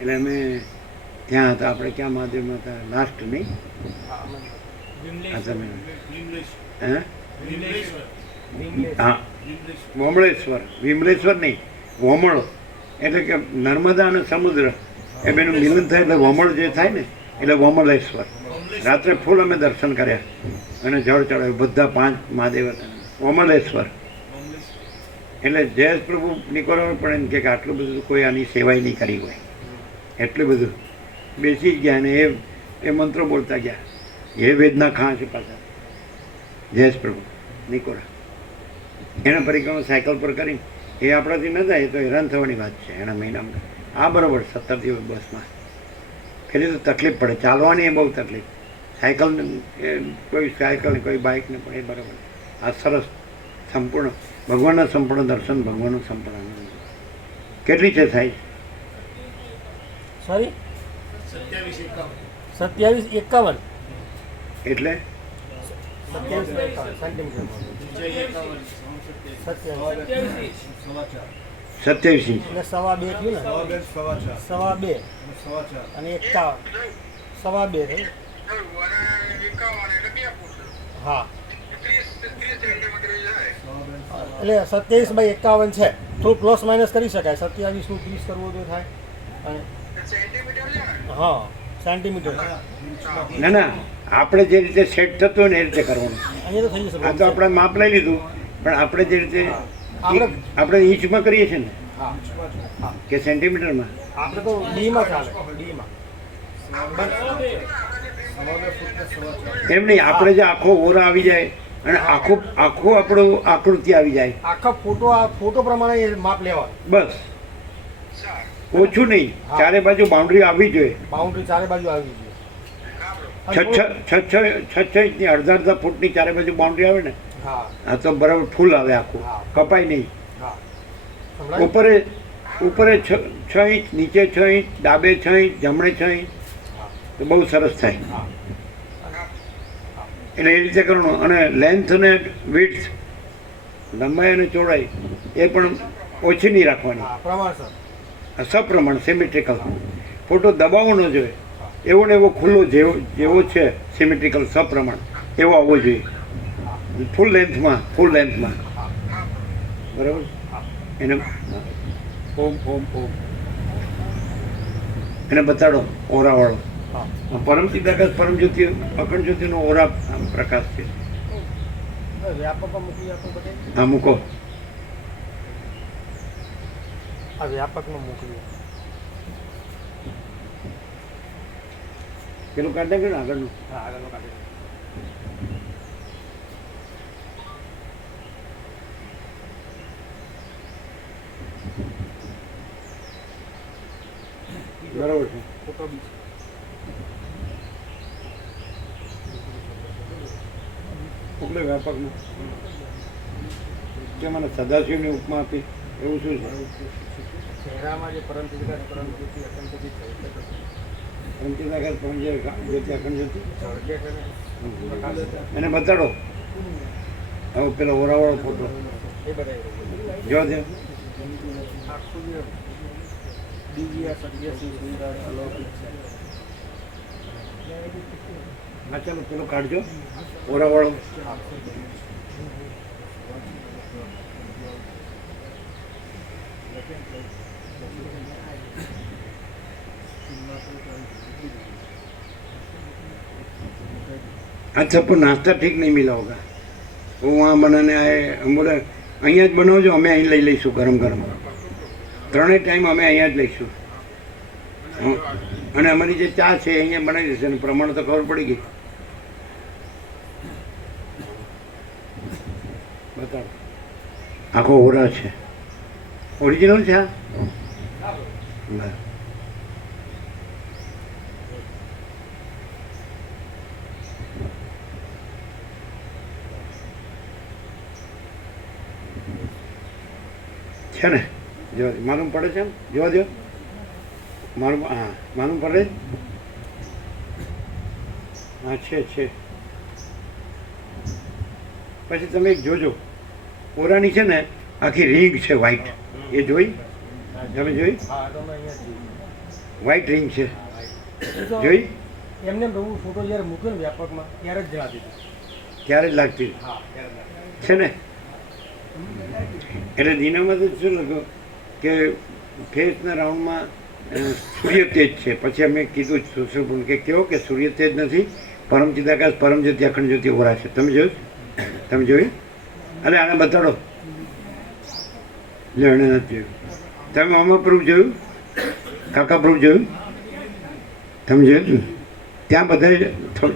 એટલે અમે ત્યાં હતા, આપણે ક્યાં મહાદેવમાં હતા લાસ્ટ નહીં? હા તમે હે? હા, વમળેશ્વર. વિમલેશ્વર નહીં, વમળ એટલે કે નર્મદા અને સમુદ્ર એ બેનું મિલન થાય એટલે વમળ જે થાય ને એટલે વમલેશ્વર. રાત્રે ફૂલ અમે દર્શન કર્યા અને જળ ચડાવ્યું, બધા 5 મહાદેવ હતા. વમલેશ્વર એટલે જયેશ પ્રભુ નીકળવા પણ એમ કે આટલું બધું કોઈ આની સેવાય નહીં કરી હોય, એટલું બધું બેસી ગયા ને એ મંત્રો બોલતા ગયા. એ વેદના ખા છે પાછા જયેશ પ્રભુ નીકોરા. એના પરિક્રમા સાયકલ પર કરીને એ આપણાથી ન થાય, એ તો હેરાન થવાની વાત છે એના મહિનામાં. આ બરાબર 17 દિવસ બસમાં એટલે તો તકલીફ પડે, ચાલવાની એ બહુ તકલીફ. સાયકલ કોઈ સાયકલ કોઈ બાઇકને પણ એ બરાબર. આ સરસ સંપૂર્ણ ભગવાનના સંપૂર્ણ દર્શન, ભગવાનનું સંપૂર્ણ આનંદ. કેટલી છે સાઈઝ? સોરી 2751 એટલે 27 સેન્ટીમીટર. 27 ઇંચ એટલે 2.5 થયું ને? 2.5 અને 51 2.5 થયું. હા, એટલે 27/51 છે. થોડું પ્લસ માઇનસ કરી શકાય. 27 નું 30 કરવું તો થાય. અને હા, સેન્ટીમીટર. ના ના, આપણે જે રીતે સેટ થતું હોય ને એ રીતે કરવાનું. અહીંયા તો થઈ જશે. આ તો આપણે માપ લઈ લીધું, પણ આપણે જે રીતે આપણે ઇંચમાં કરીએ છીએ ને હા હા, કે સેન્ટીમીટરમાં, આપણે તો ડીમાં ચાલે, ડીમાં. એમ નહીં, આપણે જે આખો ઓરા આવી જાય અને આખું આપણું આકૃતિ આવી જાય, આખા ફોટો પ્રમાણે એ માપ લેવાનું. બસ. ઓછું નહીં, ચારે બાજુ બાઉન્ડ્રી આવવી જોઈએ. બાઉન્ડ્રી ચારે બાજુ આવી જોઈએ. છ ઇંચની અડધા ફૂટની ચારે બાજુ બાઉન્ડ્રી આવે ને, હા આ તો બરાબર ફૂલ આવે આખું, કપાય નહીં. હા, સંભળાય? ઉપરે 6 ઇંચ, નીચે 6 ઇંચ, ડાબે 6 ઇંચ, જમણે 6 ઇંચ, તો બહુ સરસ થાય. હા એટલે એ રીતે કરવાનું. અને લેન્થ અને વિડ્થ, લંબાઈ અને ચોડાઈ એ પણ ઓછી નહીં રાખવાની, હા, પ્રમાણસર. સપ્રમાણ, સિમેટ્રિકલ. ફોટો દબાવવો ન જોઈએ, એવો ને એવો ખુલ્લો જેવો છે સિમેટ્રિકલ સપ્રમાણ એવો આવવો જોઈએ, ફૂલ લેન્થમાં. બરાબર. એને ઓમ ઓમ ઓમ એને બતાડો ઓરાવાળો. હા, પરમચિદાકાશ પરમજ્યોતિ અખંડ જ્યોતિનો ઓરા પ્રકાશ છે. વ્યાપકમાં મૂકી આપો બધે. આ મૂકો. આ વ્યાપકમાં મોકલી. પેલું કાઢી નાખ્યું ને આગળનું. હા, આગળનો કાઢી દો. બરાબર છે. ફોટો બી એટલે વ્યાપકમાં કે મને સદાશિવની ઉપમા આપી એવું શું છે? ચહેરામાં જે પરમચિદાકાશ પરમજ્યોતિ અખંડ જ્યોતિ છે એટલે તો પરમચિદાકાશ પરમજ્યોતિ અખંડ જ્યોતિ સળગે છે ને, પ્રકાશ છે. એને બતાડો. હવે પેલો ઓરાવાળો ફોટો એ બધા જો છે. આખું જે દિવ્ય સત્ય સુંદર અલૌકિક છે. હા, ચાલો પેલો કાઢજો ઓરાવાળો. अच्छा पर नाश्ता ठीक नहीं मिला होगा वो वहाँ बनाने आए. हम बोले અહીંયા જ બનાવજો, અમે અહીં લઈ લઈશું ગરમ ગરમ. ત્રણેય ટાઈમ અમે અહીંયા જ લઈશું. અને અમારી જે ચા છે એ અહીંયા બનાવી દેશે. અને પ્રમાણ તો ખબર પડી ગઈ. બતાવો. આખો ઓરા છે, ઓરિજિનલ છે આ. બરાબર. છે ને, જો માલુમ પડે છે. જોવા દો મારું. હા, માલુમ પડે. હા, છે. પછી તમે એક જોજો, ઓરાની છે ને આખી રિંગ છે વ્હાઈટ. એ જોઈ? તમે જોઈ? હા, તો અમે અહીંયા જ જોઈએ. વ્હાઈટ રિંગ છે, એ તો જોઈ? એમને બહુ ફોટો જ્યારે મૂક્યો ને વ્યાપકમાં ત્યારે જ જણાતી હતી. ક્યારે જ લાગતી હા, ત્યારે જ લાગતી. છે ને. એટલે દીનામાં તો શું લખ્યું કે ફેસના રાઉન્ડમાં સૂર્ય તેજ છે. પછી અમે કીધું સુશ્રુપુર કે કેવો કે સૂર્ય તેજ નથી, પરમચિદાકાશ પરમજ્યોતિ અખંડ જ્યોતિ ઓરા છે. તમે જોયું? તમે જોયું? અરે આને બતાડો. લે, એને નથી જોયું. તમે આમાં પ્રૂફ જોયું? કાકા પ્રૂફ જોયું? તમે જોયું? ત્યાં બધા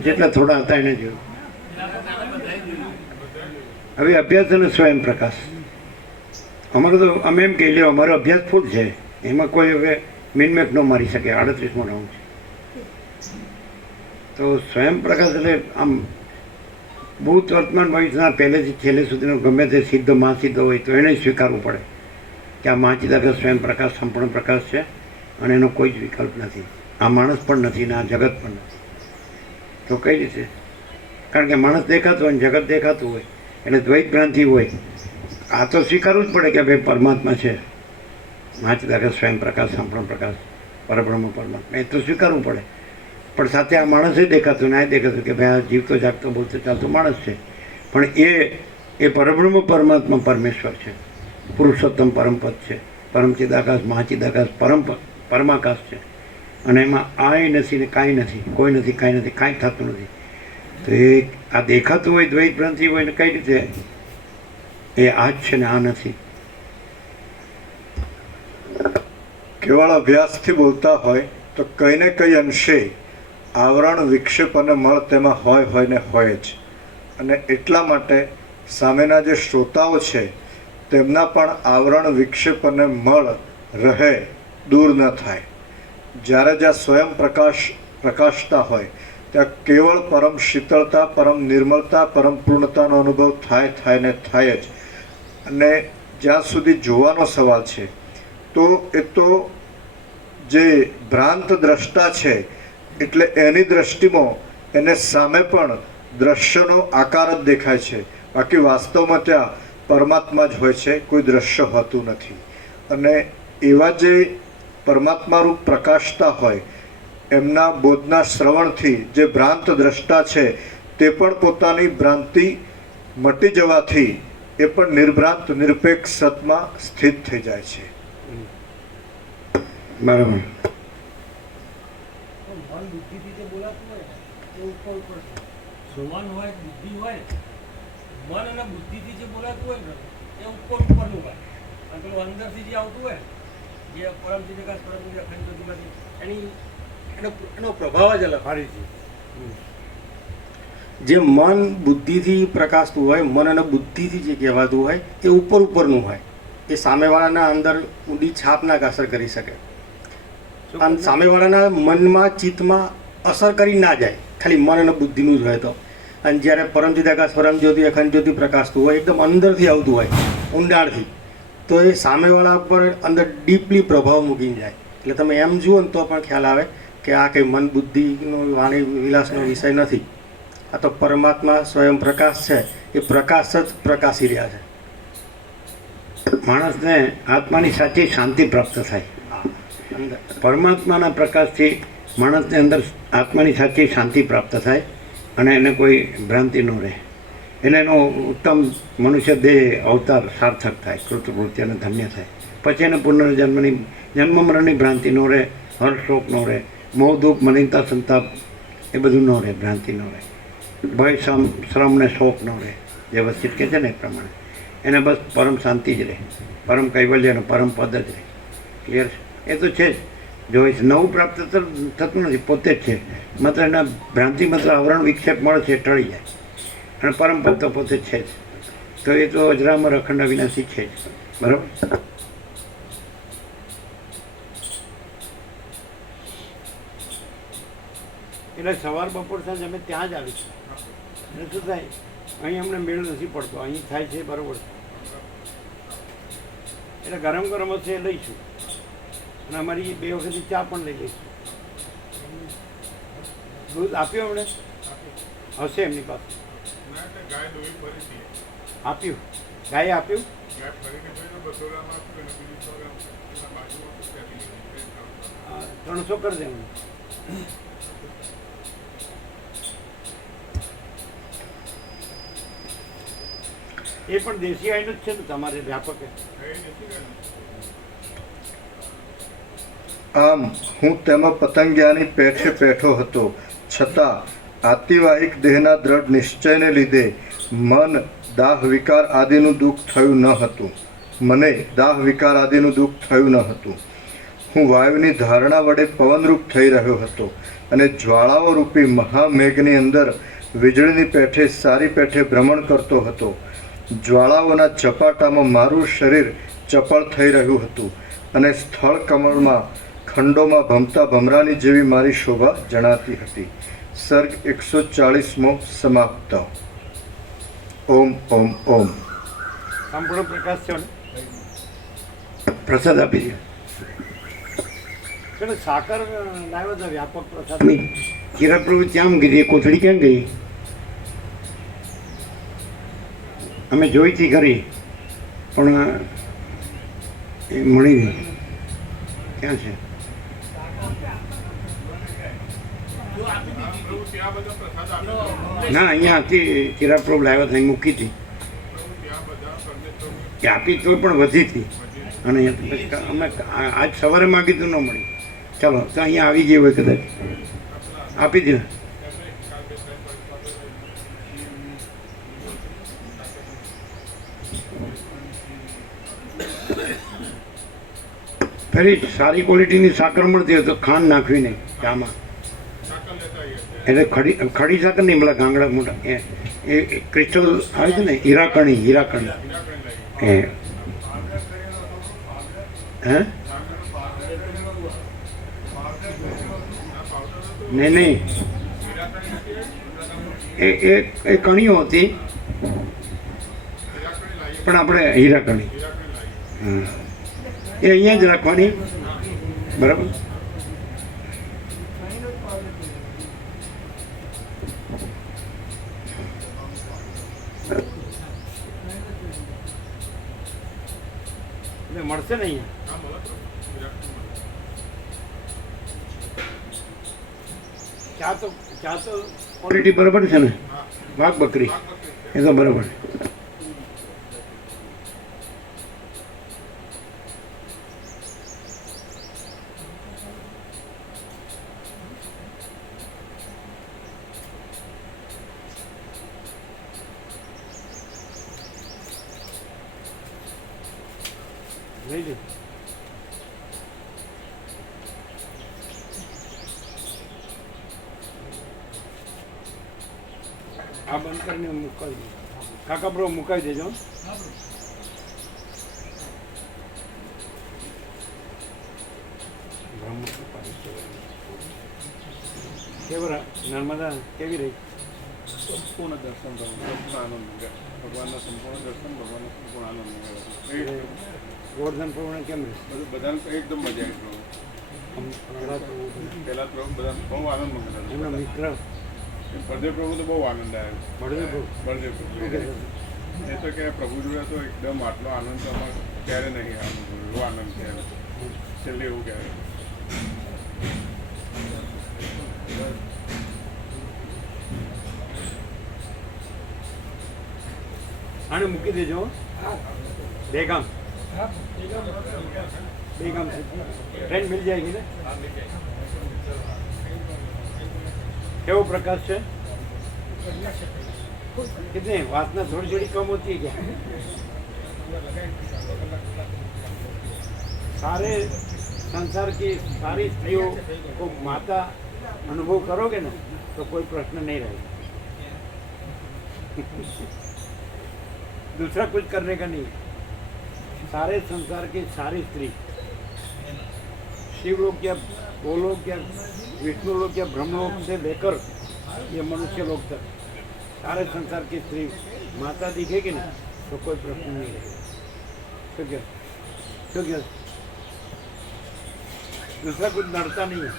જેટલા થોડા હતા એને જોયું. હવે અભ્યાસ અને સ્વયં પ્રકાશ અમારો તો અમે એમ કહી લ્યો અમારો અભ્યાસ ફૂલ છે, એમાં કોઈ હવે મિનમેક ન મારી શકે. 38મો રાઉન્ડ છે. તો સ્વયં પ્રકાશ એટલે આમ ભૂત વર્તમાન ભવિષ્યના પહેલેથી છેલ્લે સુધીનો ગમે તે સિદ્ધ મહાસિદ્ધ હોય તો એને સ્વીકારવું પડે કે આ મહાચિદાકાશ સ્વયં પ્રકાશ સંપૂર્ણ પ્રકાશ છે અને એનો કોઈ જ વિકલ્પ નથી. આ માણસ પણ નથી ને આ જગત પણ નથી. તો કઈ રીતે? કારણ કે માણસ દેખાતો હોય ને જગત દેખાતું હોય એટલે દ્વૈત ભ્રાંતિ હોય. આ તો સ્વીકારવું જ પડે કે ભાઈ પરમાત્મા છે, મહાચિદાકાશ સ્વયં પ્રકાશ સંપૂર્ણ પ્રકાશ પરબ્રહ્મ પરમાત્મા, એ તો સ્વીકારવું પડે. પણ સાથે આ માણસે દેખાતું ને આ દેખાતું કે ભાઈ આ જીવતો જાગતો બોલતો ચાલતો માણસ છે. પણ એ પરબ્રહ્મ પરમાત્મા પરમેશ્વર છે, પુરુષોત્તમ પરમપદ છે, પરમચિદાકાશ મહાચિદાકાશ પરમાકાશ છે. અને એમાં આય નથી ને કાંઈ નથી, કોઈ નથી, કાંઈ નથી, કાંઈ થતું નથી. તો એ આ દેખાતું હોય દ્વૈત ભ્રાંતિ હોય ને કઈ રીતે એ આ જ છે ને આ નથી? કેવળ અભ્યાસથી બોલતા હોય તો કંઈ ને કંઈ અંશે આવરણ વિક્ષેપ અને મળ તેમાં હોય ને હોય જ. અને એટલા માટે સામેના જે શ્રોતાઓ છે તેમના પણ આવરણ વિક્ષેપ અને મળ રહે, દૂર ન થાય. જ્યારે જ્યાં સ્વયં પ્રકાશતા હોય ત્યાં કેવળ પરમ શીતળતા, પરમ નિર્મળતા, પરમ પૂર્ણતાનો અનુભવ થાય ને થાય જ. અને જ્યાં સુધી જોવાનો સવાલ છે તો એ તો જે ભ્રાંત દ્રષ્ટા છે એટલે એની દ્રષ્ટિમાં એને સામે પણ દ્રશ્યનો આકાર જ દેખાય છે, બાકી વાસ્તવમાં ત્યાં પરમાત્મા જ હોય છે, કોઈ દ્રશ્ય હોતું નથી. અને એવા જે પરમાત્મા રૂપ પ્રકાશતા હોય એમના બોધના શ્રવણથી જે ભ્રાંત દ્રષ્ટા છે તે પણ પોતાની ભ્રાંતિ મટી જવાથી એ પણ નિર્ભ્રાંત નિરપેક્ષ સતમાં સ્થિત થઈ જાય છે. બરાબર. મન બુદ્ધિથી જે બોલાતું હોય એ ઉપર ઉપર છે. મન હોય બુદ્ધિ હોય, મન અને બુદ્ધિથી જે બોલાતું હોય ને એ ઉપર ઉપરનું હોય. અને પેલું અંદરથી જે આવતું હોય જે પરમથી વિકાસ પરમથી અખંડ જ્યોતિમાંથી એનો પ્રભાવ જ અલગ. ફરીથી જે મન બુદ્ધિથી પ્રકાશતું હોય, મન અને બુદ્ધિથી જે કહેવાતું હોય એ ઉપર ઉપરનું હોય. એ સામેવાળાના અંદર ઊંડી છાપ ના અસર કરી શકે. અને સામેવાળાના મનમાં ચિત્તમાં અસર કરી ના જાય, ખાલી મન અને બુદ્ધિનું જ હોય તો. અને જ્યારે પરમચિદાકાશ પરમજ્યોતિ અખંડ જ્યોતિ પ્રકાશતું હોય એકદમ અંદરથી આવતું હોય, ઊંડાણથી, તો એ સામેવાળા ઉપર અંદર ડીપલી પ્રભાવ મૂકીને જાય. એટલે તમે એમ જુઓ ને તો પણ ખ્યાલ આવે કે આ કંઈ મન બુદ્ધિનો વાણી વિલાસનો વિષય નથી. આ તો પરમાત્મા સ્વયં પ્રકાશ છે, એ પ્રકાશ જ પ્રકાશી રહ્યા છે. માણસને આત્માની સાચી શાંતિ પ્રાપ્ત થાય. પરમાત્માના પ્રકાશથી માણસને અંદર આત્માની સાચી શાંતિ પ્રાપ્ત થાય અને એને કોઈ ભ્રાંતિ ન રહે. એને એનો ઉત્તમ મનુષ્ય દેહ અવતાર સાર્થક થાય, કૃતકૃત્ય અને ધન્ય થાય. પછી એને જન્મ મરણની ભ્રાંતિ ન રહે, હર્ષ શોક ન રહે, મોહ દુઃખ મલિનતા સંતાપ એ બધું ન રહે, ભ્રાંતિ ન રહે. ભય શ્રમ ને શોક ન રહે, જે વસ્તુ કહે છે ને એ પ્રમાણે એને બસ પરમ શાંતિ જ રહે, પરમ કૈવલ્ય અને પરમ પદ જ રહે. ક્લિયર છે? એ તો છે જ. જો એ નવું પ્રાપ્ત થતું નથી, પોતે જ છે. માત્ર એના ભ્રાંતિ માત્ર આવરણ વિક્ષેપ મળે છે, ટળી જાય. અને પરમ પદ તો પોતે જ છે જ. તો એ તો અજરામર અખંડ અવિનાશી છે જ. બરાબર. એટલે સવાર બપોર સાંજ અમે ત્યાં જ આવીશું. એટલે શું થાય, અહીં અમને મેળ નથી પડતો, અહીં થાય છે બરાબર. એટલે ગરમ ગરમ હશે એ લઈશું. અને અમારી 2 વખતની ચા પણ લઈ લઈશું. દૂધ આપ્યું અમને હશે એમની પાસે? આપ્યું? ગાય આપ્યું? 300 કરી દેવાનું. એ પણ દેશી આઈનું જ છે ને તમારે વ્યાપક? આમ હું તેમાં પતંગિયાની પેઠે બેઠો હતો, છતાં આતિવાહિક દેહના દ્રઢ નિશ્ચયને લીધે મન દાહ વિકાર આદિનું દુઃખ થયું ન હતું. મને દાહ વિકાર આદિનું દુઃખ થયું ન હતું. હું વાયુની ધારણા વડે પવનરૂપ થઈ રહ્યો હતો અને જ્વાળાઓ રૂપી મહામેઘની અંદર વીજળીની પેઠે સારી પેઠે ભ્રમણ કરતો હતો. જ્વાળાઓના ચપાટામાં મારું શરીર ચપળ થઈ રહ્યું હતું અને સ્થળ કમળમાં ખંડોમાં ભમતા ભમરાની જેવી મારી શોભા જણાતી હતી. સર્ગ 140મો સમાપ્ત. ઓમ ઓમ ઓમ. સંપૂર્ણ પ્રકાશ છે ને? પ્રસાદ આપી દે. પેલો સાકર લાવ્યો હતો વ્યાપક પ્રસાદ. કિરણ પ્રભુ ત્યાં મૂકી દીધી, કોથળી કેમ ગઈ? અમે જોઈ હતી ખરી પણ એ મળી નહીં. ક્યાં છે? ના, અહીંયા હતી. કિરણ પ્રભુ લાવ્યો હતો, અહીં મૂકી હતી. એ આપી તો પણ વધી હતી. અને અમે આજ સવારે માગી તો ન મળી. ચાલો તો અહીંયા આવી ગઈ હોય કદાચ. આપી દે. ફરી સારી ક્વોલિટીની સાકર મળતી હોય તો ખાંડ નાખવી નહીં ચામાં. એટલે ખડી સાકર નહીં, પેલા ગાંગડા મોટા એ ક્રિસ્ટલ આવે છે ને, હીરાકણી એ હે નહીં એ કણીઓ હતી પણ આપણે હીરાકણી એ અહીંયા જ રાખવાની, બરાબર. મળશે ને અહીંયા ચા તો ક્વોલિટી બરાબર છે ને, વાઘ બકરી એ તો બરાબર. લઈ લો. આ બંધ કરીને મુકાવી દે કાકા બ્રો, મુકાવી દેજો. કેવરા નર્મદા કેવી રહી? સંપૂર્ણ દર્શન સંપૂર્ણ આનંદ ભગવાનના સંપૂર્ણ દર્શન, ભગવાનનો સંપૂર્ણ આનંદ મળ્યો. ગોવર્ધન પ્રમાણે કેમ રહે? બધાને એકદમ મજા આવી. પહેલા પ્રભુ બધા બહુ આનંદ મળ્યો. એમના મિત્ર બળદેવ પ્રભુ તો બહુ આનંદ આવ્યો. બળદેવ પ્રભુ બળદેવ પ્રભુ એ તો કે પ્રભુ જોડે તો એકદમ આટલો આનંદ તો અમારે ક્યારે નહીં આનંદ એવો આનંદ ક્યારે છેલ્લે એવું કહેવાય. આને મૂકી દેજો. બેગામ से ट्रेन मिल जाएगी ना? केवो प्रकाश है? कितने वासना थोड़ी थोड़ी कम होती है क्या? सारे संसार की सारी स्त्रियों को माता अनुभव करोगे ना तो कोई प्रश्न नहीं रहेगा. दूसरा कुछ करने का नहीं. सारे संसार की सारी स्त्री, शिवलोक या गोलोक या विष्णुलोक या ब्रह्मलोक से लेकर ये मनुष्य लोक तक सारे संसार की स्त्री माता दिखेगी ना तो कोई प्रश्न नहीं रहेगा. क्यों दूसरा कुछ नड़ता नहीं है.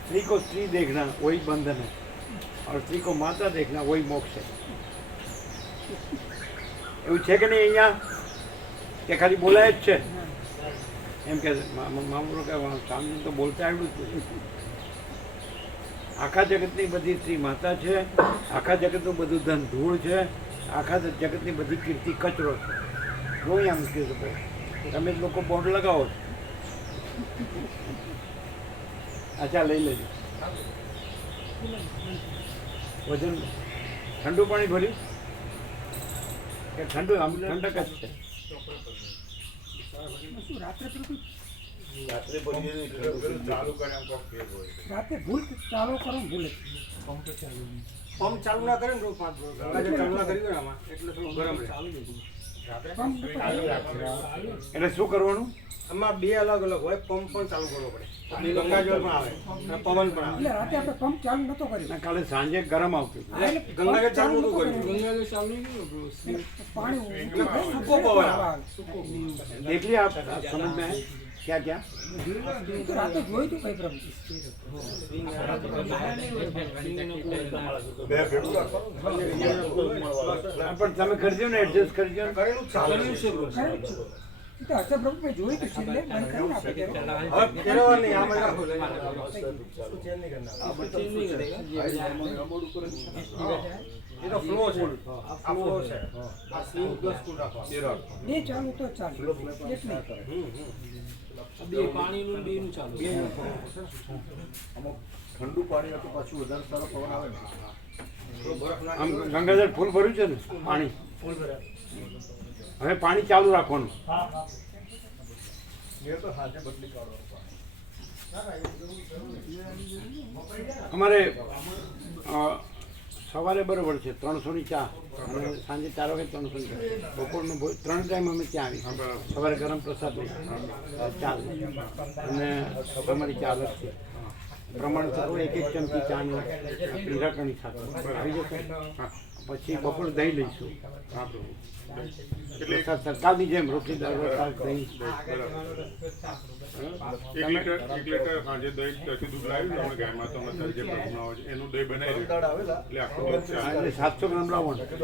स्त्री को स्त्री देखना वही बंधन है और स्त्री को माता देखना वही मोक्ष है. એવું છે કે નહીં અહીંયા કે ખાલી બોલાય જ છે એમ કે મામલો કે સ્વામી તો બોલતા આવડું જ. આખા જગતની બધી સ્ત્રી માતા છે, આખા જગતનું બધું ધન ધૂળ છે, આખા જગતની બધી કીર્તિ કચરો છે. જો અહીંયા મૂકી શકો તમે જ લોકો બોર્ડ લગાવો છો. અચ્છા લઈ લેજો. વજન ઠંડુ પાણી ભર્યું કે ઠંડુ આમ ઠંડક જ છે. રાતે ભૂલ ચાલુ કરો ભૂલે પંપ ચાલુ ના કરે ને રોજ 5 ચાલુ ના કરી આમાં એટલે થોડું ગરમ રહે. એટલે શું કરવાનું? આમાં બે અલગ અલગ હોય. પંપ પણ ચાલુ કરવો પડે, ગંગાજળ પણ આવે અને પવન પણ આવે. એટલે રાતે આપણે પંપ ચાલુ નતો કર્યો. ના કાલે સાંજે ગરમ આવતું હતું. ગંગાજળ ચાલુ નતું કર્યું. ગંગાજળ ચાલુ નહીં પાણી સૂકો પવન આવે. देख लिया आप समझ में है क्या क्या? રાતે જોયું તું કઈ પ્રભુ પણ તમે કરજો ને એડજસ્ટ કરજો ને. કરેલું જ ચાલે. તો હશે પ્રભુ મેં જોયું તું છેલ્લે મને કહ્યું આપે કે હવે ફેરવવા નહીં, આમ જ રાખો. ચેન્જ નહીં કરના. એ તો ફ્લો છે. આ ફ્લો છે. આ સ્વિંગ પ્લસ ફૂલ રાખો. બે ચાલુ તો ચાલુ એટલે પાણીનું બેનું ચાલુ. ઠંડુ પાણી હતું પાછું વધારે સારો પવન આવે ને. આમ ગંગાજળ ફૂલ ભર્યું છે ને પાણી. હવે પાણી ચાલુ રાખવાનું. અમારે સવારે બરોબર છે 300ની ચા અને સાંજે 4 વાગે 300ની ચા, બપોરનું 3 ટાઈમ અમે ત્યાં આવી. સવારે ગરમ પ્રસાદ લઈ ચા લઈ અને અમારી ચા અલગ છે. પ્રમાણ થતું 1 ચમચી ચા ને પીરાકણી સાથે આવી જશે. પછી બપોર દહીં લઈશું. પ્રસાદ સરકારની જેમ રોટલી દાળ ભાત દહીં. એક લીટર સાંજે દહીં ત્યાંથી દૂધ લાવી દો ગાયમાં તો મતલબ જે પ્રભુના હોય છે એનું દહીં બનાવી દો એટલે આખું દૂધ ચાલે. એટલે 700 ગ્રામ લાવવાનું એટલે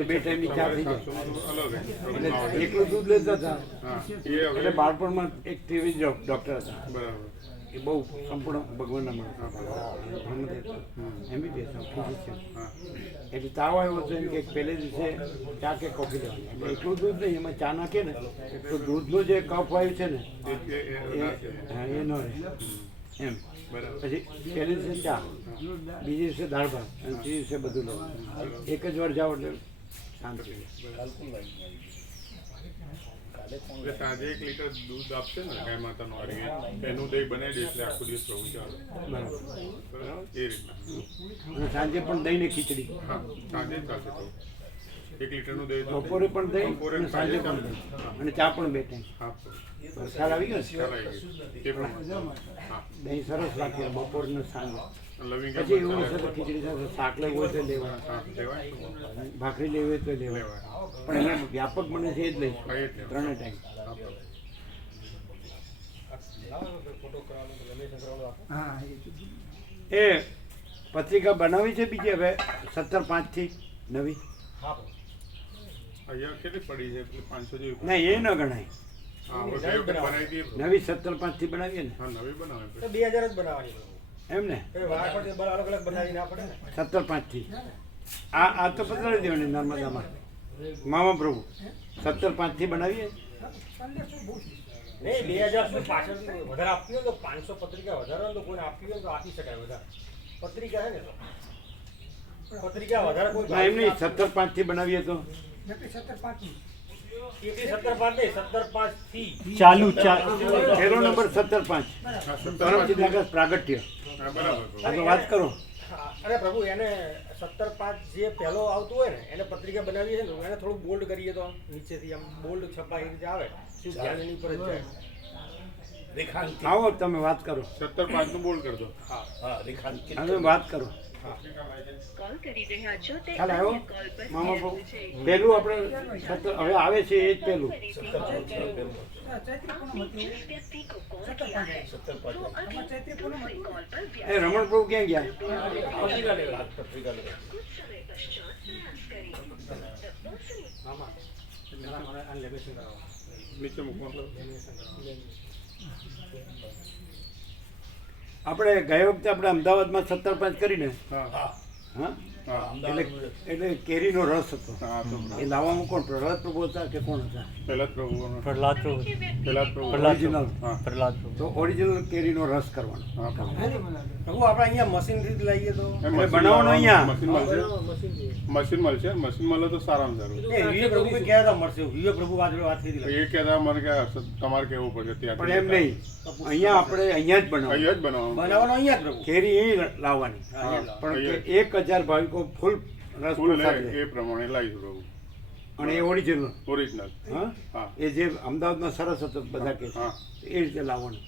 2 ટાઈમની ચા થઈ જાય. અલગ એટલે એકલું દૂધ લેતા હતા. હા એ એટલે હવે બાળપણમાં એક ટીવી ડૉક્ટર હતા. બરાબર. એ બહુ સંપૂર્ણ ભગવાનના માણસ MBBS ફિઝિશિયન. એટલે તાવ આવ્યો હતો એમ કે પહેલે દિવસે ચા કે કોફી લેવાની. એટલે એટલું દૂધ નહીં, એમાં ચા નાખે ને તો દૂધનો જે કફ આવ્યું છે ને હા એ ન રહે એમ. પછી પહેલે દિવસે ચા, બીજે દિવસે દાળ ભાત અને ત્રીજે દિવસે બધું લેવાનું. એક જ વાર જાઓ એટલે શાંતિ. એટલે સાંજે 1 લીટર દૂધ આપશે ને ગાય માતાનું વાળી એનું દહીં બનાવી દે એટલે આખો દિવસ પ્રભુ ચાલે. બરાબર. બરાબર એ રીતના. અને સાંજે પણ દહીં ને ખીચડી, હા સાંજે જ ચાલશે તો 1 લીટરનું દહીં તો બપોરે પણ દહીં બપોરે અને સાંજે પણ દહીં અને ચા પણ 2 ટાઈમ. હા ખ્યાલ આવી ગયો ને? ખ્યાલ આવી ગયો. એ પ્રમાણે હા દહીં સરસ રાખીએ બપોરને સાંજે. લવિંગ પછી એવું હશે તો ખીચડી સાથે શાક લેવું હોય તો લેવાય, હા લેવાય ભાખરી લેવી હોય તો લેવાય. પણ એને વ્યાપક મને છે એ જ લઈશું હા, એ જ લેવાય. 3 ટાઈમ. હા એ પત્રિકા બનાવી છે બીજી હવે 17/5 નવી? અહીંયા કેટલી પડી છે 500 જેવી. ના એ ન ગણાય. હા હવે બે વખત બનાવી દઈએ નવી 17/5 બનાવીએ ને હા નવી બનાવે તો 2000 જ બનાવવાની એમ ને. એ વાર પર અલગ અલગ બનાવી ના પડે ને. 17/5 આ તો પતરાવી દેવાની નર્મદામાં. મામા પ્રભુ 17/5 બનાવીએ. નહીં 2000 સુધી પાછળ વધારે આપવી હોય તો 500 પત્રિકા વધારે હોય તો કોઈને આપવી હોય તો આપી શકાય વધારે. પત્રિકા છે ને તો પત્રિકા વધારે કોઈ ના એમ નહીં, 17/5 બનાવીએ તો નક્કી 17/5 એકલી 17/5 નહીં 17/5 થી પહેલો નંબર 17/5 પરમચિત નગર પ્રાગટ્ય. હા બરાબર આ તો વાત કરો. અરે પ્રભુ એને 17/5 જે પહેલો આવતું હોય ને એને પત્રિકા બનાવીએ છે ને એને થોડું બોલ્ડ કરીએ તો નીચેથી આમ બોલ્ડ છપાઈ રીતે આવે શું ધ્યાન એની ઉપર જ જાય. આવો તમે વાત કરો. 17/5 નું બોલ કરજો. તમે વાત કરો. કોલ કરી રહ્યા છો તે ખ્યાલ આવ્યો મામા પ્રભુ? પહેલું આપણે 17 હવે આવે છે એ જ પહેલું. ચૈત્રી પૂનમ હતી जिस व्यक्ति को कॉल किया है वो अभी ચૈત્રી પૂનમ दूसरे હતી. कॉल पर એ રમણ પ્રભુ ક્યાં ગયા? कुछ समय पश्चात प्रयास करें The person નીચે મૂકો. આપણે ગયા વખતે આપણે અમદાવાદમાં 17/5 કરીને હા હા હા એટલે કેરીનો રસ હતો. હા તો એ લાવવામાં કોણ, પ્રહલાદ પ્રભુ હતા કે કોણ હતા? પહેલા જ પ્રભુ પ્રહલાદ પ્રભુ પહેલા જ પ્રભુ ઓરિજિનલ. હા પ્રહલાદ પ્રભુ તો ઓરિજિનલ કેરીનો રસ કરવાનો. હા પ્રભુ પ્રભુ આપણે અહીંયા મશીનથી જ લઈએ તો હવે બનાવવાનો અહીંયા. મશીન મળશે મશીન મળે તો સારામાં સારું. એ વિવેક પ્રભુ કોઈ કહેતા હતા મળશે વિવેક પ્રભુ વાત કરી તો એ કહેતા મને કે તમારે કેવું પડશે ત્યાં પણ એમ નહીં, અહીંયા આપણે અહીંયા જ બનાવવાનું. અહીંયા જ બનાવવાનું. બનાવવાનો અહીંયા જ પ્રભુ કેરી અહીં લાવવાની. હા પણ કે 1000 ભાવિકો ફૂલ રસ ફૂલ પ્રસાદ લે લે. એ પ્રમાણે લાવીશું પ્રભુ અને એ ઓરિજિનલ. ઓરિજિનલ હા હા એ જે અમદાવાદમાં સરસ હતો બધા કે હા એ રીતે લાવવાનું.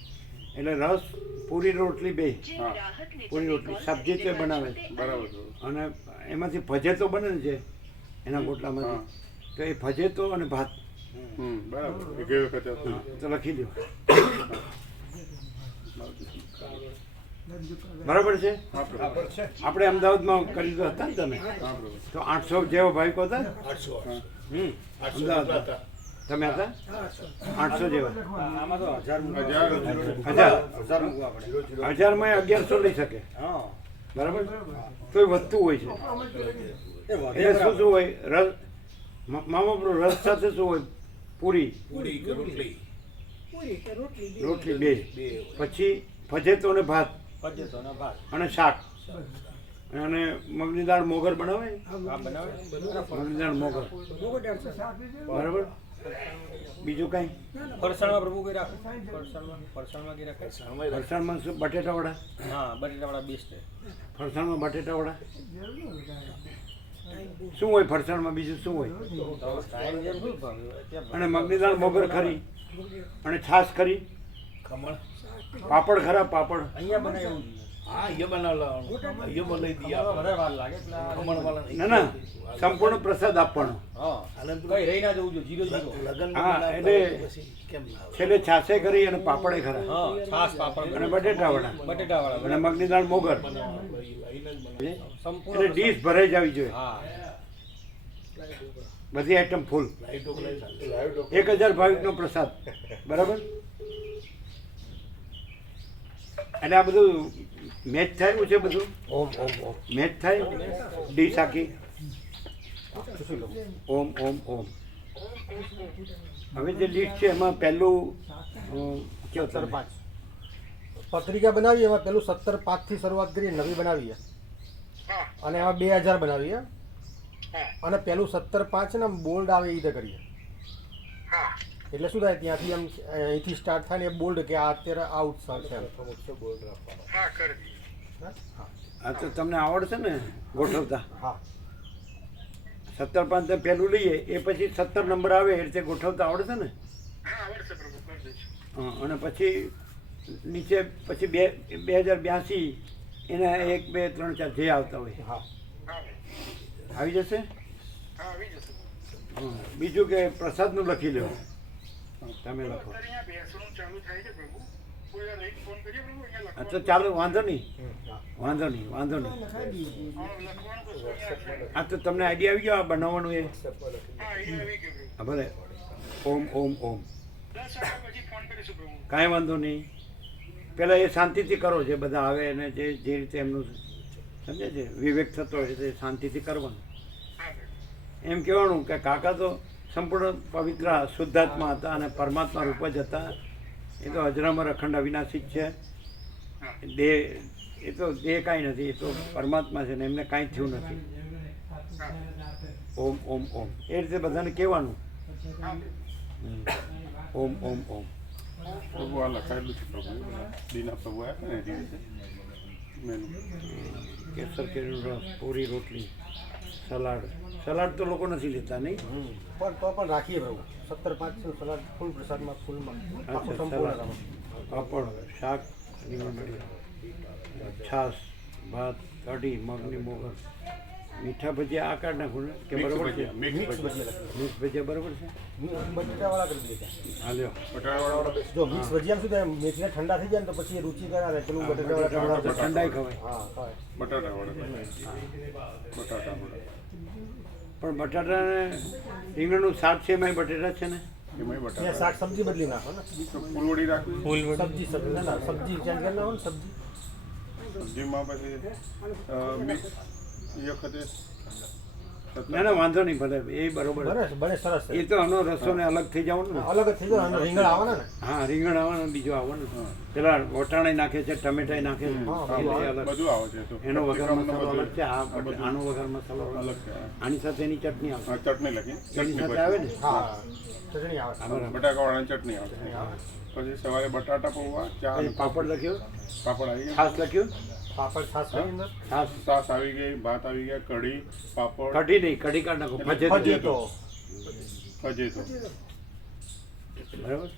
એટલે રસ પૂરી રોટલી બે, હા પૂરી રોટલી સબ્જી તો એ બનાવે છે. બરાબર પ્રભુ અને એમાંથી ભજેતો બને ને છે એના ગોટલામાંથી, તો એ ભજેતો અને ભાત બરાબર એ ગઈ વખતે હતું. તો લખી દો. બરાબર છે. હા પ્રભુ આપણે અમદાવાદમાં કરી દો હતા ને તમે, હા પ્રભુ તો 800 જેવો ભાવિકો હતા ને? અમદાવાદમાં તમે હતા 800 જેવા. આમાં તો 1000 હજાર 1000 મૂકવું આપણે 1000માં 1100 લઈ શકે. હા બરાબર, તો એ વધતું હોય છે. એ વધે એટલે શું શું હોય રસ મામા પ્રભુ, રસ સાથે શું હોય? પૂરી પૂરી કે રોટલી રોટલી બે, પછી ભજેતો અને ભાત પજ્જતો ને ભાત અને શાક અને મગની દાળ મોગર બનાવે. આ બનાવે મગની દાળ મોગર લોકો 150 શાક લીધું. બરાબર. બીજું કાંઈ ફરસાણમાં પ્રભુ કઈ રાખો ફરસાણમાં કઈ રાખે ફરસાણમાં શું બટેટા વડા? હા બટેટાવાળા બેસ્ટ છે ફરસાણમાં બટેટા વડા શું હોય? ફરસાણમાં બીજું શું હોય? ટાઈમ જેમ શું ભાવે અને મગની દાળ મોગર ખરી અને છાશ ખરી, પાપડ ખરા? પાપડ અહીંયા બનાવ્યું વધારે વાર લાગે એટલે ના ના, સંપૂર્ણ પ્રસાદ આપવાનો. હા કઈ રહી ના જવું જોઈએ, જીરો હા, એટલે છેલ્લે છાશે કરી અને પાપડે ખરા હા છાસ પાપડ અને બટેટા વડા બટેટાવાળા અને મગની દાળ મોગર, સંપૂર્ણ એટલે ડીશ ભરાઈ જ આવી જોઈએ. હા બધી આઈટમ ફૂલ. 1000 ભાવિકનો પ્રસાદ, બરાબર? એટલે આ બધું મેચ થાય એવું છે? બધું મેચ થાય ડીશ આખી? ઓમ ઓમ ઓમ. હવે જે લિસ્ટ છે એમાં પહેલું કયો? 17-5 પત્રિકા બનાવી, એમાં પેલું 17-5 થી શરૂઆત કરીએ, નવી બનાવીએ અને એમાં 2000 બનાવીએ અને પેલું 17-5 છે ને બોલ્ડ આવે એ રીતે કરીએ. એટલે શું થાય, ત્યાંથી આમ અહીંથી સ્ટાર્ટ થાય ને એ બોલ્ડ કે આ અત્યારે આ ઉત્સાહ છે. આ તો તમને આવડશે ને ગોઠવતા? હા 17-5 પહેલું લઈએ એ પછી 17 નંબર આવે એ રીતે ગોઠવતા આવડશે ને? હા, અને પછી નીચે પછી 2082 એના 1 2 3 4 જે આવતા હોય હા આવી જશે. બીજું કે પ્રસાદનું લખી લો, તમે લખો. હા તો ચાલો, વાંધો નહીં. હા તો તમને આઈડિયા આવી ગયો આ બનાવવાનું? એ હા ભલે. ઓમ ઓમ ઓમ. કાંઈ વાંધો નહીં. પહેલાં એ શાંતિથી કરો, જે બધા આવે અને જે રીતે એમનું સમજે છે વિવેક થતો હોય તે શાંતિથી કરવાનું. એમ કહેવાનું કે કાકા તો સંપૂર્ણ પવિત્ર શુદ્ધાત્મા હતા અને પરમાત્મા રૂપ જ હતા. એ તો અજરામર અખંડ અવિનાશી જ છે. દેહ, એ તો દેહ કાંઈ નથી, એ તો પરમાત્મા છે ને એમને કાંઈ થયું નથી. ઓમ ઓમ ઓમ એ રીતે બધાને કહેવાનું. ઓમ ઓમ ઓમ. પ્રભુ આ લખાયેલું છે પ્રભુ, દીના પ્રભુ આપ્યા ને એ રીતે મેનુ. કેસર કેરીનો રસ, પૂરી રોટલી, સલાડ. સલાડ તો લોકો નથી લેતા, નહીં? પણ તો પણ રાખીએ પ્રભુ 17-5 સલાડ ફૂલ પ્રસાદમાં ફૂલમાં આખું અચ્છા, સંપૂર્ણ સલાડ, પાપડ, શાક, રીંગણ, છાશ, ભાત, કઢી, મગની મોગર, મીઠા ભજીયા આ કાઢ નાખું ને કે બરોબર છે? મિક્સ ભજીયા. મિક્સ ભજીયા બરોબર છે? બટેટાવાળા કરી દઈએ. હાલ્યો. બટાટાવાળા જો મિક્સ ભજીયા શું થાય, મેથીને ઠંડા થઈ જાય ને તો પછી એ રુચિ કરાવે, પેલું બટેટાવાળા તો ઠંડાઈ ખવાય. હા હા બટાટાવાળા. પણ બટાટાને રીંગણનું શાક છે એમાંય બટેટા છે ને? એમાંય ત્યાં બટાટા. શાક સબ્જી બદલી નાખો ને, ફૂલવડી રાખવી. સબ્જી ના ના સબ્જી ચેન્જ કરી નાખો ને સબ્જી. સબ્જીમાં પછી મિક્સ એ વખતે ના ના, વાંધો નહીં, ભલે એ બરોબર. બને સરસ એ તો આનો રસો ને અલગ થઈ જવાનું ને. અલગ જ થઈ જાય અને રીંગણ આવવાના ને. હા, રીંગણ આવવાનું, બીજું આવવાનું. પેલા વટાણા નાખે છે, ટમેટા નાખે છે, એટલે અલગ. બધું આવે છે તો એનો વઘાર મસાલો અલગ છે, આનો વઘાર મસાલો અલગ અલગ. છે. આની સાથે એની ચટણી આવશે. હા, ચટણી લખી. એની ચટણી સાથે આવે ને? હા ચટણી આવે. હા, બરાબર. બટાકાવાળાની ચટણી આવે. પછી સવારે બટાટા પૌવા, ચા અને પછી પાપડ લખ્યો, પાપડ આવી ગયા. છાશ લખ્યું, પાપડ છાશ કરી અંદર. છાશ, છાશ આવી ગઈ, ભાત આવી ગયા, કઢી, પાપડ, કઢી નહીં, કઢી કાઢ નાખો, ફજેતો ફજેતો. ફજેતો. બરાબર.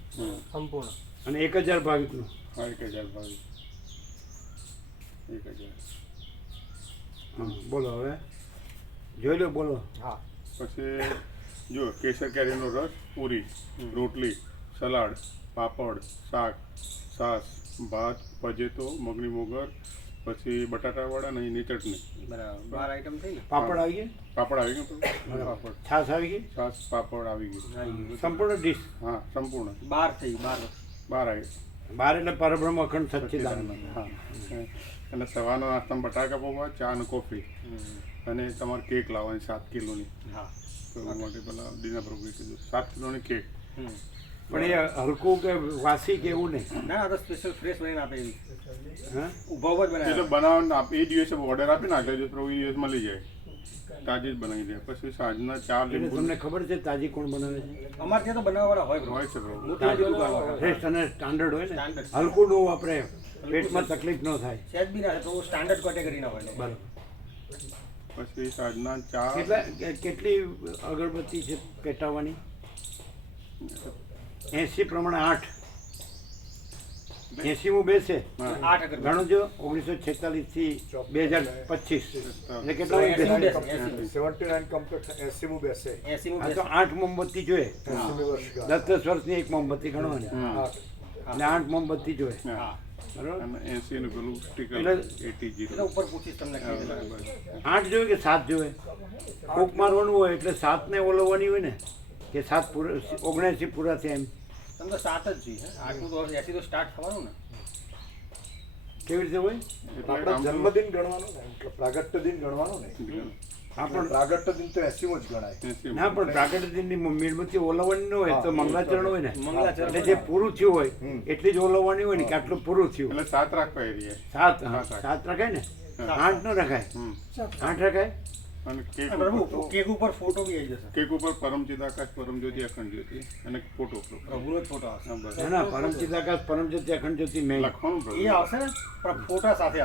સંપૂર્ણ. અને 1000 ભાવિકનું. હા, 1000 ભાવી. 1000. હા, બોલો હવે, જોઈ લો, બોલો. હા પછી જો કેસર કેરીનો રસ, પૂરી, રોટલી, સલાડ, પાપડ, શાક, છાશ, ભાત, ફજેતો, મગની મોગર, પછી બટાટાવાળા ને એની ચટણી. બરાબર 12 આઈટમ થઈ ને. પાપડ આવી ગયા, પાપડ આવી ગયું. પાપડ, છાશ આવી ગઈ, છાશ, પાપડ આવી ગયું. સંપૂર્ણ ડીશ. હા, સંપૂર્ણ 12 થઈ 12. 12 આવી. 12 એટલે પરબ્રહ્મ અખંડ સચ્ચિદાનંદ. હા, અને સવારના નાસ્તામાં બટાકા પૌવા, ચા અને કોફી, અને તમારે કેક લાવવાની 7 કિલોની. હા તો એના માટે પેલા દીના પ્રભુએ કીધું 7 કિલોની કેક. પણ એ હલકું કે વાસી કે એવું નહીં? ના આ તો સ્પેશિયલ ફ્રેશ બનાવીને આપે એવી. હા, ઉભા ઉભા જ એટલે બનાવે. બનાવવાનું એ દિવસે ઓર્ડર આપીને આગલા દિવસ પ્રભુ એ દિવસ મળી જાય. તાજી જ બનાવી દે. પછી સાંજના 4 એટલે લીંબુ તમને ખબર છે તાજી કોણ બનાવે છે? અમારે ત્યાં તો બનાવવાવાળા હોય પ્રભુ. હોય છે પ્રભુ. મોટી દુકાન હોય. શ્રેષ્ઠ અને સ્ટાન્ડર્ડ હોય ને Standard. હલકું ન વાપરે પેટમાં તકલીફ ન થાય. સહેજ બી ના થાય, પ્રભુ સ્ટાન્ડર્ડ કેટેગરીના હોય. બરાબર. પછી સાંજના 4 કેટલી અગરબત્તી છે પેટાવવાની? 80 પ્રમાણે 8. 80 બેસે 8 અગરબત્તી. ઘણું જો 1946 થી 2025 એટલે કેટલા વાર બેસે? 79 કમ્પ્લીટ 80 માં બેસે 80 માં આ તો 8 મોમબત્તી જોઈએ. 80 વર્ષ 10 વર્ષની એક મોમબત્તી ગણવાની એટલે 8 મોમબત્તી જોઈએ. હા. બરાબર. અને 80 નું પેલું સ્ટીકર એટલે- 80 એટલે ઉપર પૂછીશ તમને કઈ રીતે. 8 જોઈએ કે 7 જોઈએ? કોક મારવાનું હોય એટલે 7 ને ઓલવવાની હોય ને કે 7 પૂરા 79 પૂરા થયા એમ તમે તો 7 જ જોઈએ. 8 તો 80 તો સ્ટાર્ટ થવાનું ને. કેવી રીતે હોય? એટલે આપણે આમ તો- જન્મદિન ગણવાનો ને એટલે પ્રાગટ્ય દિન ગણવાનો ને હા પણ પ્રાગટ્ય દિન તો 80 માં જ ગણાય 80 ના પણ પ્રાકૃતિક દિનની મીણબત્તી ઓલવવાની ન હોય તો મંગળાચરણ હોય ને મંગળાચરણ. એટલે જે પૂરું થયું હોય એટલી જ ઓલવવાની હોય ને કે આટલું પૂરું થયું. એટલે 7 રાખવા એરિયા. 7 રખાય ને? 8 ન રખાય? હમ. 8 રખાય? અને કેક અને પ્રભુ ઉપર કેક ઉપર ફોટો બી આવી જશે. કેક ઉપર પરમચિત આકાશ પરમજ્યોતિ અખંડ જ્યોતિ અને ફોટો પ્રભુનો જ ફોટો આવશે. ના ના પરમચિત આકાશ પરમજ્યોતિ અખંડ જ્યોતિ મેં લખવાનું પ્રભુ. એ આવશે ને પણ ફોટા સાથે આવશે.